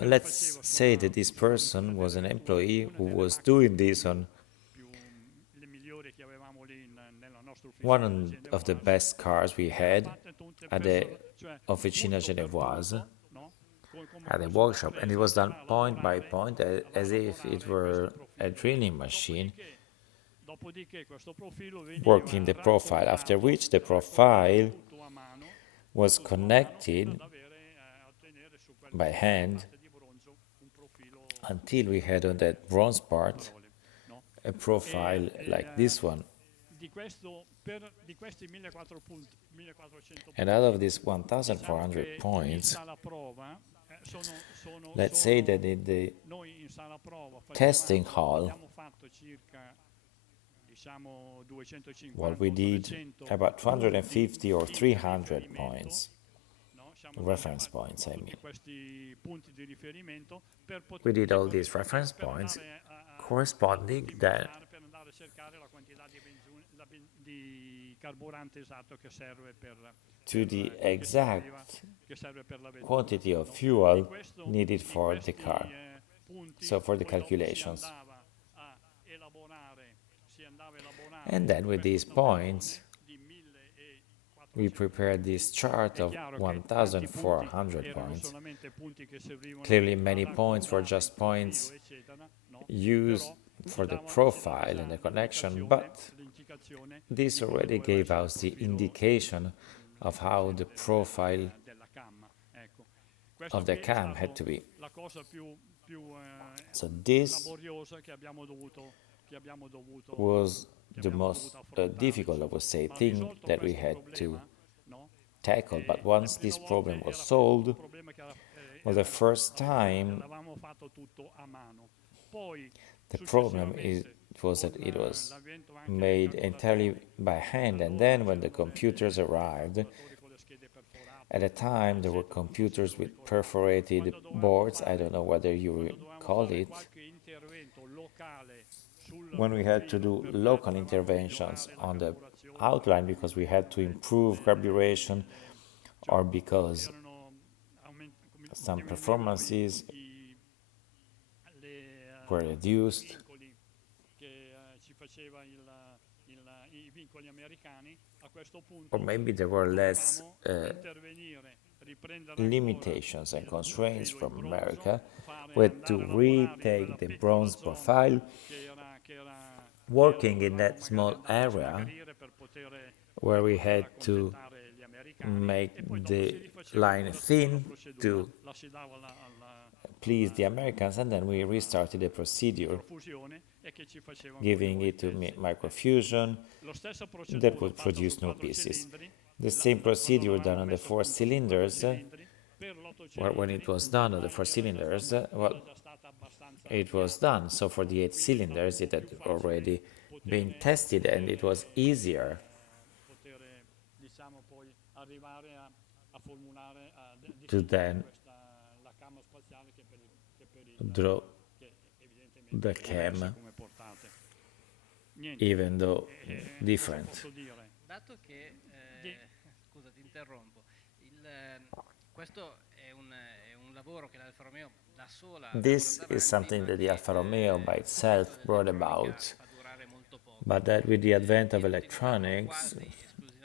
let's say that this person was an employee who was doing this on one of the best cars we had at the Officina Genevoise, at the workshop, and it was done point by point as if it were a drilling machine working the profile, after which the profile was connected by hand until we had on that bronze part a profile like this one. And out of these 1,400 points, let's say that in the testing hall, well, we did about 250 or 300 points, reference points, I mean. We did all these reference points corresponding then to the exact quantity of fuel needed for the car, so for the calculations. And then with these points, we prepared this chart of 1,400 points. Clearly many points were just points used for the profile and the connection, but this already gave us the indication of how the profile of the cam had to be. So this was the most difficult, I would say, thing that we had to tackle. But once this problem was solved, well, the first time the problem was that it was made entirely by hand, and then when the computers arrived, at the time there were computers with perforated boards, I don't know whether you recall it, when we had to do local interventions on the outline because we had to improve carburation or because some performances were reduced, or maybe there were less limitations and constraints from America. We had to retake the bronze profile, working in that small area where we had to make the line thin to please the Americans, and then we restarted the procedure, giving it to microfusion that would produce new pieces. The same procedure done on the 4 cylinders, when it was done on the 4 cylinders, well, it was done. So for the 8 cylinders, it had already being tested, and it was easier to then draw the cam, even though different. Dato che, scusa, ti interrompo, questo è un lavoro che l'Alfa Romeo da sola ha This portato is avanti, something ma that the che Alfa Romeo by l'utilizzo itself brought dell'elettronica about, fa durare molto poco but that with the advent e of lo utilizzavano electronics quasi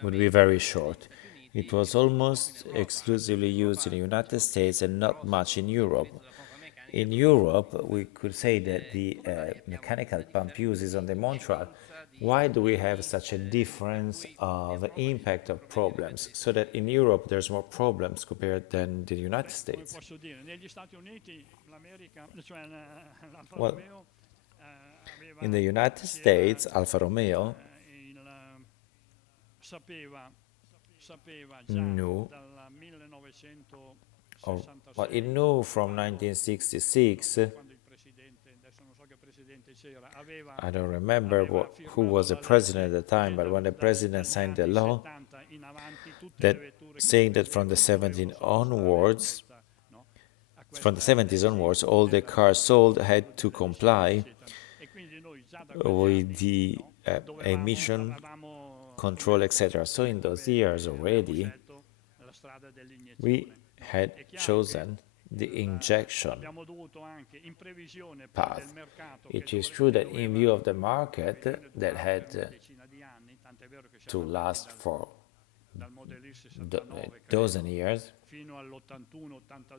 would be esclusivamente very negli short. Stati It Uniti was e poco in almost Europa, anche se exclusively in used in the Europa United diciamo che States il and not much in grosso Europe. dell'utilizzo della pompa meccanica è In proprio nel Europe, Montreal. we could say that the Come mai abbiamo mechanical questa pump use is differenza on di the Montreal. efficienza, di Why do we have problemi, such a per difference cui in of Europa ci sono impact più of problemi rispetto problems? agli So Stati that in Uniti? Europe there's more problems compared than the United Come States. posso dire, negli Stati Uniti l'America, cioè l'Alfa Well, Romeo in the aveva, United si era, States, Alfa Romeo sapeva, già knew, dal or well, it 1966, knew from quando, non 1966. so quando il presidente, adesso non so che presidente c'era, I don't remember who firmato was the la president legge at the time, che but when the president dagli signed the anni law 70 in avanti tutte le that vetture che saying that from the spendevano 2 euro 17 sotto strada onwards, a from the questa 70s legge onwards, all the cars sold had to comply eccetera. E quindi noi già da quegli with anni the emission control, etc. So in those years abbiamo already, scelto la strada we dell'iniezione. had È chiaro che chosen the injection abbiamo dovuto anche, in previsione poi del path. mercato It is true che that in doveva view of the market that durare per had una decina di anni, tant'è vero che to siamo andati last for dal Model Y a 69, dozen credo, years, fino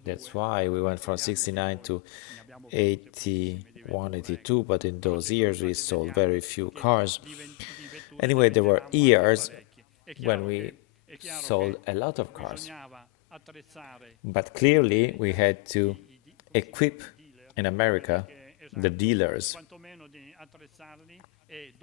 that's all'81-82, why we went e from anche 69 poi to ne abbiamo vendute pochissime di 81, vetture, 82, ecco. but in Però those ci sono years we stati degli sold very anni few che cars. di vetture ne Anyway, there were vendevamo anche years parecchie. when we È chiaro sold che a lot of cars, bisognava attrezzare but clearly we had to equip i dealer, in quelli America che, the esatto, dealers, quantomeno di attrezzarli e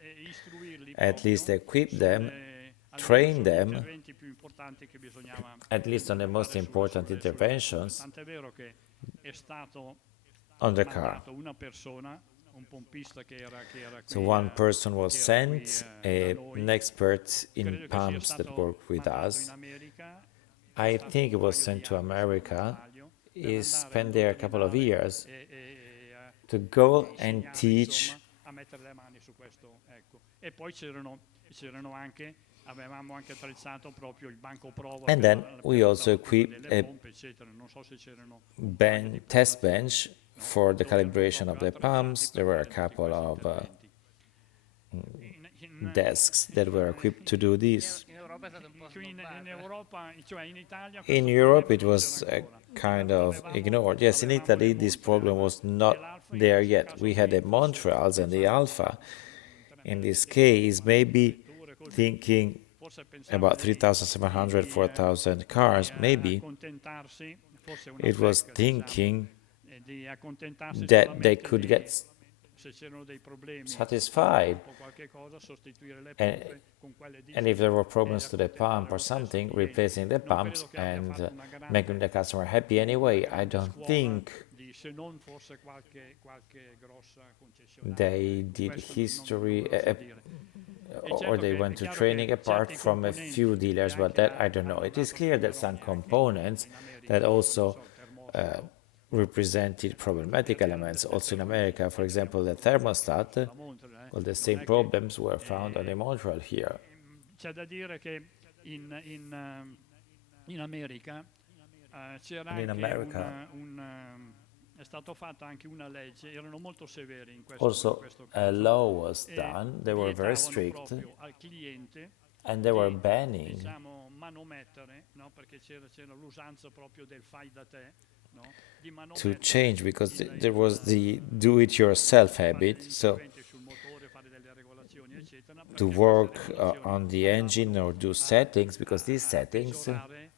e istruirli at least proprio equip them, almeno train sugli them, interventi più importanti che bisognava at least on the most fare important sulle vetture. interventions Tant'è vero che è stato on the car. mandato una persona, un pompista che era So qui, one person was sent, da an noi. expert in Credo che sia pumps that stato worked with mandato in us. America, c'è I stato think un it was paio di sent to anni, se non mi America. sbaglio, per He andare a spent there a couple of indottrinare years e to go and insegnare, teach, insomma, a mettere le mani su questo, ecco. E poi c'erano anche, avevamo anche attrezzato proprio il banco prova and then we la also cavatura equipped delle a pompe, eccetera. Non so se c'erano un paio di test postazioni, bench no? for the Dove erano calibration of proprio the attrezzati pumps. per There were a fare tutti couple questi of interventi. In, desks that were equipped to do this. In Europa è stato un po' qui in snobbato. Europa, cioè in Italia In questo Europe, problema it non c'era was ancora. kind of ignored. Yes, in Avevamo Italy, le this problem Montreal was e not l'Alfa in there questo yet. caso We had the qui forse Montreals and the pensava Alpha. In this 3700, case, 400 maybe vetture così, thinking forse pensava about 3,700, di, 4,000 cars, maybe accontentarsi, forse una it was PEC diciamo, thinking di accontentarsi that they solamente could get se c'erano dei problemi satisfied, o qualche cosa, sostituire le and, pompe con quelle and if there diesel were e problems to the accontentare pump or lo stesso something, cliente. replacing the Non pumps credo che abbia and fatto making the customer happy una anyway. I grande don't scuola think se non forse qualche grossa concessionaria. they did Questo history non ve lo so dire. È or certo they che, went è to chiaro training che apart certi from a few componenti dealers, che but anche that I don't know. hanno It is dato clear that fastidio some anche components in America, that non also so, il uh, termostato, represented problematic elements. Also in America, for example, the thermostat, la Montreal, well, the non same è che problems were found on the Montreal here. c'è da dire che in America c'era And in anche America, è stato fatta anche una legge, erano molto severi in also questo a caso, law was e done. They were very vietavano strict, proprio al cliente and they were di, banning diciamo, manomettere, no? Perché c'era l'usanza proprio del fai da te, no? Di to manomettere change because there was the do-it-yourself fare habit. degli So interventi sul motore, fare delle regolazioni, eccetera, to perché queste work regolazioni on the engine andavano or do settings, because these a settings peggiorare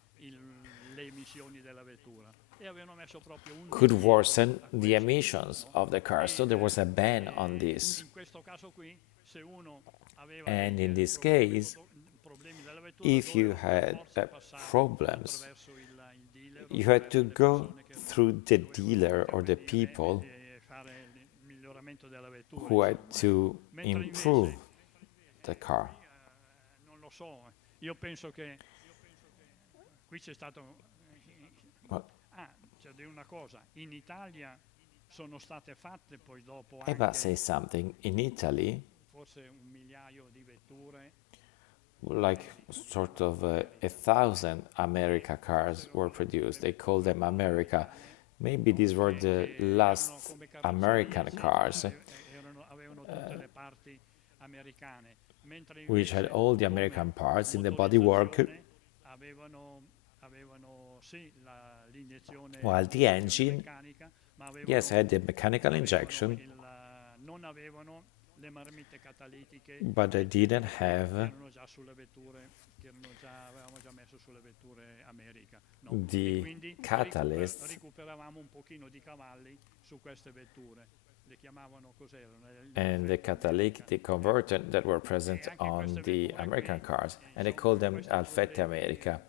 le emissioni della vettura. E avevano messo proprio un could divieto worsen a the questo, emissions no? of the car. So there was a ban on this. In questo caso qui, se uno aveva And in dei this case, problemi della vettura, if you doveva per had forza passare problems, attraverso il dealer o you had to attraverso le go persone che through the dovevano dealer or the intervenire people e fare il miglioramento della vettura. who had to Mentre improve invece the car. non lo so, io penso che qui c'è stato... Well, c'è di una cosa, in Italia sono state fatte poi dopo I must anche say something. In Italy, forse 1 migliaio di vetture, like sort of 1,000 America cars were produced. They called them America. Maybe these were the erano last come American carrozzerie, cars, avevano tutte le parti americane, mentre which had invece all the come American parts in the bodywork, motorizzazione avevano sì l'iniezione while the engine, meccanica, ma yes, had the mechanical injection, non avevano le marmite catalitiche but they didn't have erano già sulle vetture che avevamo già messo sulle vetture America, no? E the quindi catalysts recuperavamo un pochino di cavalli su queste vetture, le chiamavano cos'erano? and the catalytic converter that were present on the American cars, and they called them Alfette America.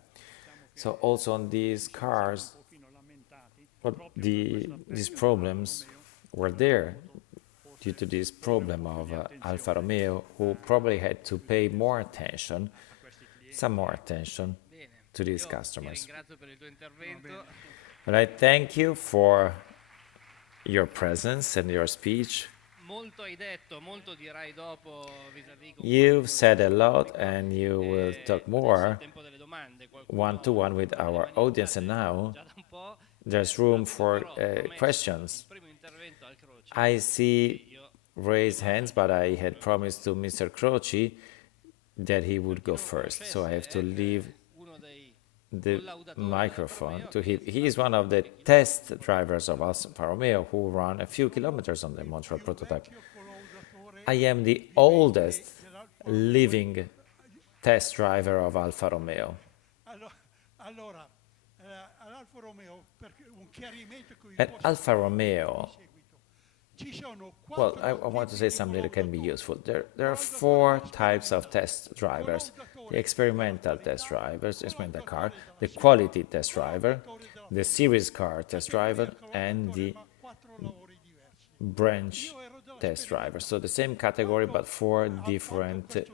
So also on these cars, un pochino lamentati well, these problems were there due to this problem of Alfa Romeo, who probably had to pay more attention, some more attention Bene, to these io ti customers. ringrazio per il tuo intervento. But I thank you for your presence and your speech. Molto hai detto, molto dirai dopo vis-à-vis con You've said a lot and you will talk adesso è more il tempo delle domande. Qualcuno one-to-one with ha le our mani audience, and alzate now già da un po'. there's room Avevo for però promesso il questions. primo intervento al Croce. I see Io raised hands, but I had promised to Mr. Croci that he would go first, so I have to leave uno dei the collaudatori microphone dell'Alfa to him. Romeo, He is one of the test drivers of Alfa Romeo who ran a few kilometers on the Montreal prototype. I am the oldest living test driver of Alfa Romeo. Allora, all'Alfa Romeo, perché un chiarimento che vi At posso Alfa Romeo, seguito. Ci sono well, quattro I want to say tipi di something that can be collaudatori. useful. There are four types of test drivers: the experimental test drivers, experimental car, the quality test driver, the series car test driver, and the Ma 4 lavori diversi. branch test driver. So the same category, but four different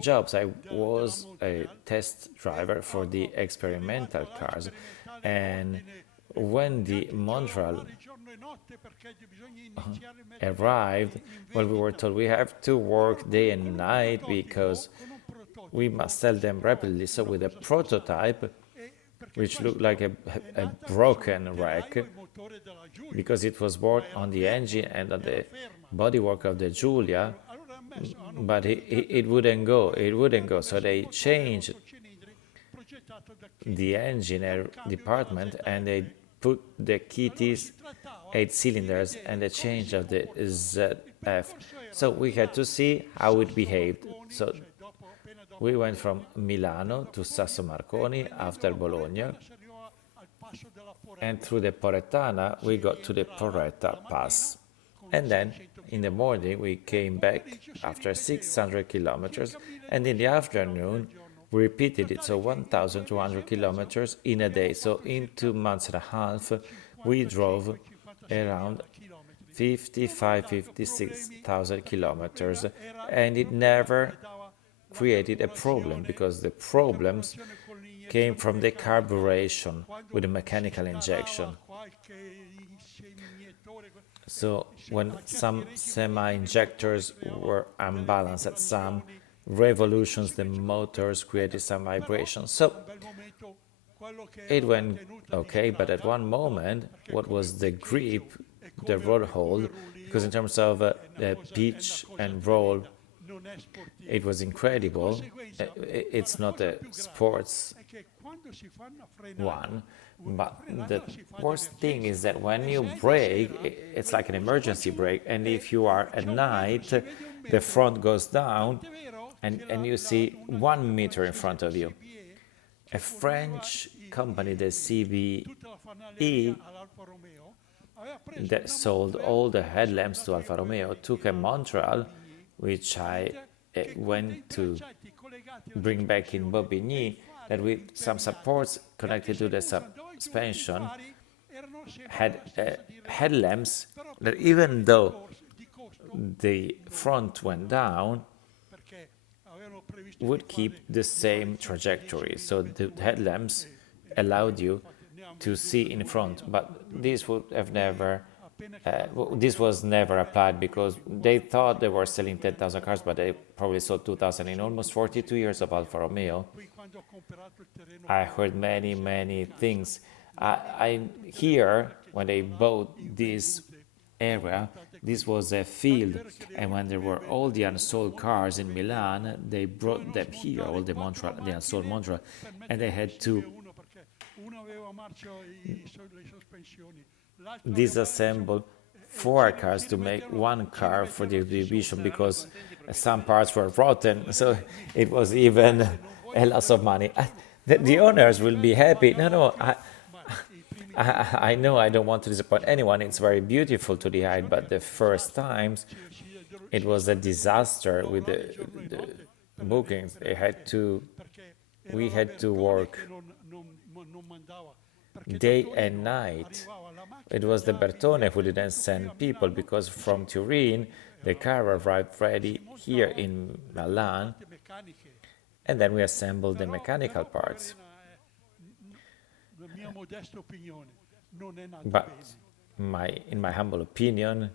jobs. I was a test driver for the experimental cars, and when the Montreal Di giorno e notte perché bisogna iniziare a arrived, well, we were told we have to work day and night because con un prototipo. we must sell them rapidly. So with a prototype, which looked like a broken wreck, Il motore della Giulia. because it was bought on the engine and on the bodywork of the Giulia, Allora hanno but it wouldn't go. It wouldn't go. So they changed cilindri progettato da chi the engineer department and they put the Kitty's 8 cylinders and the change of the ZF. So we had to see how it behaved. So dopo appena dopo we went from Milano to Sasso Marconi after Bologna, si arriva al passo della Poretta. and through the Porettana we got to the Porretta Pass. And then in the morning we came back after 600 kilometers, and in the afternoon we repeated it, so 1,200 kilometers in a day. So in 2 months and a half we drove around 56,000 kilometers, and it never created a problem, because the problems came from the carburation with the mechanical injection. Qualche iniettore, So when some semi-injectors were unbalanced at some revolutions, the motors created some vibrations. So bel momento quello che it went okay, but at one moment, what was the grip, the roll hold, because in terms of pitch and roll, non è sportivo it was incredible. It's not a sports è che quando si fanno frenare one, but the worst thing is that when you brake, it's like an emergency brake, and if you are at night, the front goes down, and you see 1 meter in front of you. A French company, the CBE, tutta la fanale all'Alfa Romeo aveva preso that sold all the headlamps to Alfa Romeo, took a Montreal, which I went to collegati bring back in Bobigny, that with some supports connected to the suspension erano sempre had headlamps that, even though the front went down, perché avevano previsto would keep the same trajectory. So the headlamps allowed you to see in front, but this would have never, this was never applied because they thought they were selling 10,000 cars, but they probably sold 2,000 in almost 42 years of Alfa Romeo. qui quando ho comprato il terreno I heard many things. I here when they bought this area, this was a field, and when there were all the unsold cars in Milan, they brought them here, all the Montreal, the unsold Montreal, and they had to uno perché uno aveva marcio le sospensioni, l'altro disassemble 4 cars to make one car for the exhibition because some parts were rotten, so it was even a loss of money. The owners will be happy. No, I know I don't want to disappoint anyone. It's very beautiful to the eye, but the first times it was a disaster with the bookings. We had to work non mandava perché day and night. It was the Bertone who didn't send people because from Turin the car arrived ready here in Milan, le meccaniche. and then we assembled the mechanical parts. La mia modesta opinione non è nata But bene. in my humble opinion,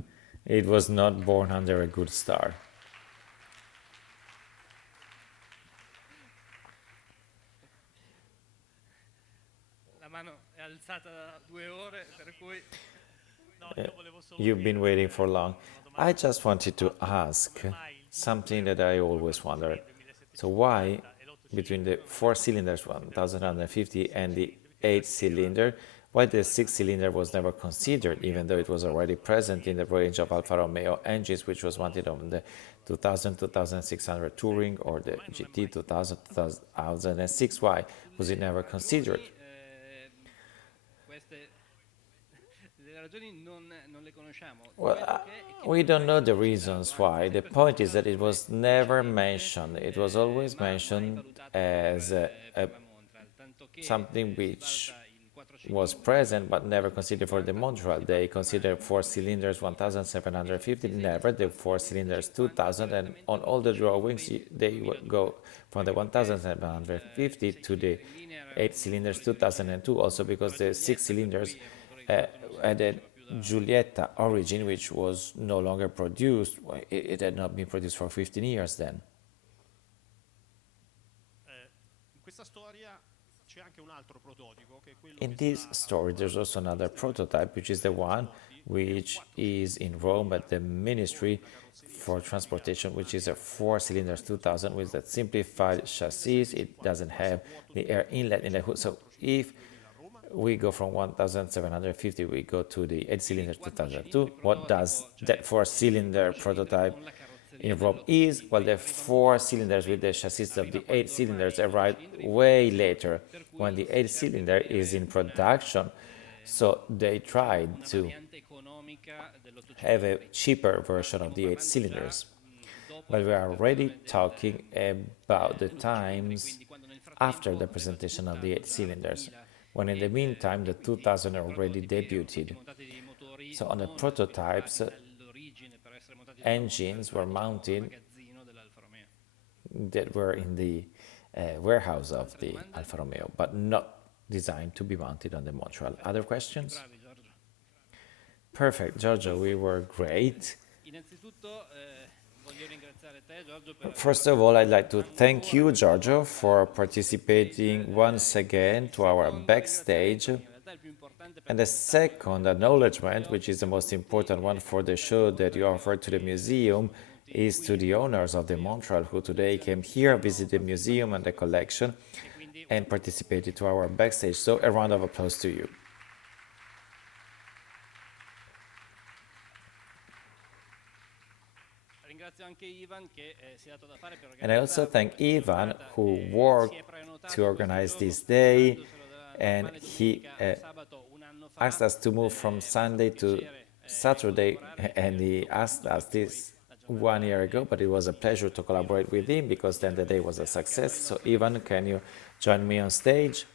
it was not born under a good star. La mano è alzata da 2 ore, per cui You've been waiting for long. I just wanted to ask something that I always wondered. So why between the 4 cylinders 1150 and the 8 cylinder, why the 6 cylinder was never considered, even though it was already present in the range of Alfa Romeo engines, which was mounted on the 2000 2600 Touring or the GT 2000 2006? Why was it never considered? queste le ragioni non le conosciamo. Well, Quello che è che we don't know the reasons why. The point is that it was never mentioned. It was always mentioned as Montreal, tanto che something which salta il 4 was present but never considered for the Montreal. They considered 4 cylinders 1750, never the 4 cylinders 2000, and on all the drawings they would go from the 1750 to the 8 cylinders 2002, also because the 6 cylinders had a Giulietta origin which was no longer produced. Well, it had not been produced for 15 years then. In questa storia c'è anche un altro prototipo che è quello In che this story, there's also another prototype, which is the one which is in Rome at the Ministry for Transportation, which is a 4 cylinders 2000 with that simplified chassis. It doesn't have the air inlet in the hood. So if we go from 1750, we go to the 8 cylinders 2002. What does that 4 cylinder prototype in Rome is? Well, the 4 cylinders with the chassis of the 8 cylinders arrived way later when the 8 cylinder is in production. So they tried to variante economica dell'800. have a cheaper version of the 8 cylinders. But we are already talking about the times after the presentation of the 8 cylinders, when in the meantime the 2000 already debuted. So on the prototypes, engines were mounted that were in the warehouse of the Alfa Romeo, but not designed to be mounted on the Montreal. Other questions? Bravi, Giorgio. Perfect, Giorgio, we were great. Innanzitutto voglio ringraziare te, Giorgio, per First of all, I'd like to thank you, Giorgio, for participating once again to our backstage. in realtà il più importante per And the second acknowledgement, which is the most important one for the show that you offered to the museum, is to the owners of the Montreal who today came here, visited the museum and the collection, and participated to our backstage. So a round of applause to you. ringrazio anche Ivan che si è dato da fare per And I also organizzare thank Ivan, who si è worked prenotato to organize questo this giorno, day, prendendoselo and da he domenica a sabato un anno fa. asked us to move from Sunday to piacere, Saturday, collaborare and he asked us this 1 year ago, but it was a pleasure to collaborate with him because then the day was a success. So Ivan, can you join me on stage?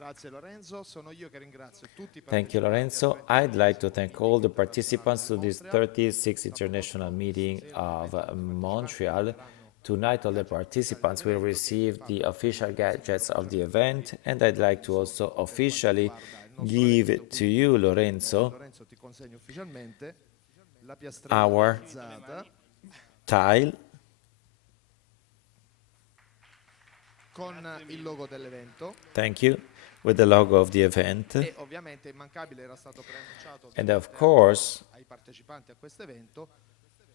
Grazie Lorenzo, sono io che ringrazio tutti i Thank you, Lorenzo. I'd like to thank all the participants to this 36th International Meeting of Montreal. Tonight, all the participants will receive the official gadgets of the event, and I'd like to also officially give to you, Lorenzo, Lorenzo ti consegno ufficialmente la our piastrella realizzata tile con il logo dell'evento thank you, with the logo of the event. e ovviamente immancabile era stato preannunciato And of course, ai partecipanti a questo evento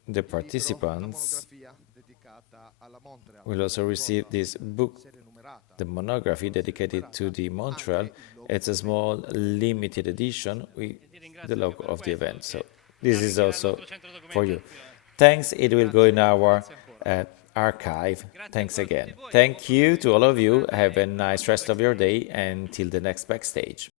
the la participants monografia dedicata alla Montreal, will also receive this book, serie numerata. the monography dedicated to the Montreal. It's a small limited edition with the logo of the event. So this is also for you. Thanks, it will go in our archive. Thanks again. Thank you to all of you. Have a nice rest of your day and till the next backstage.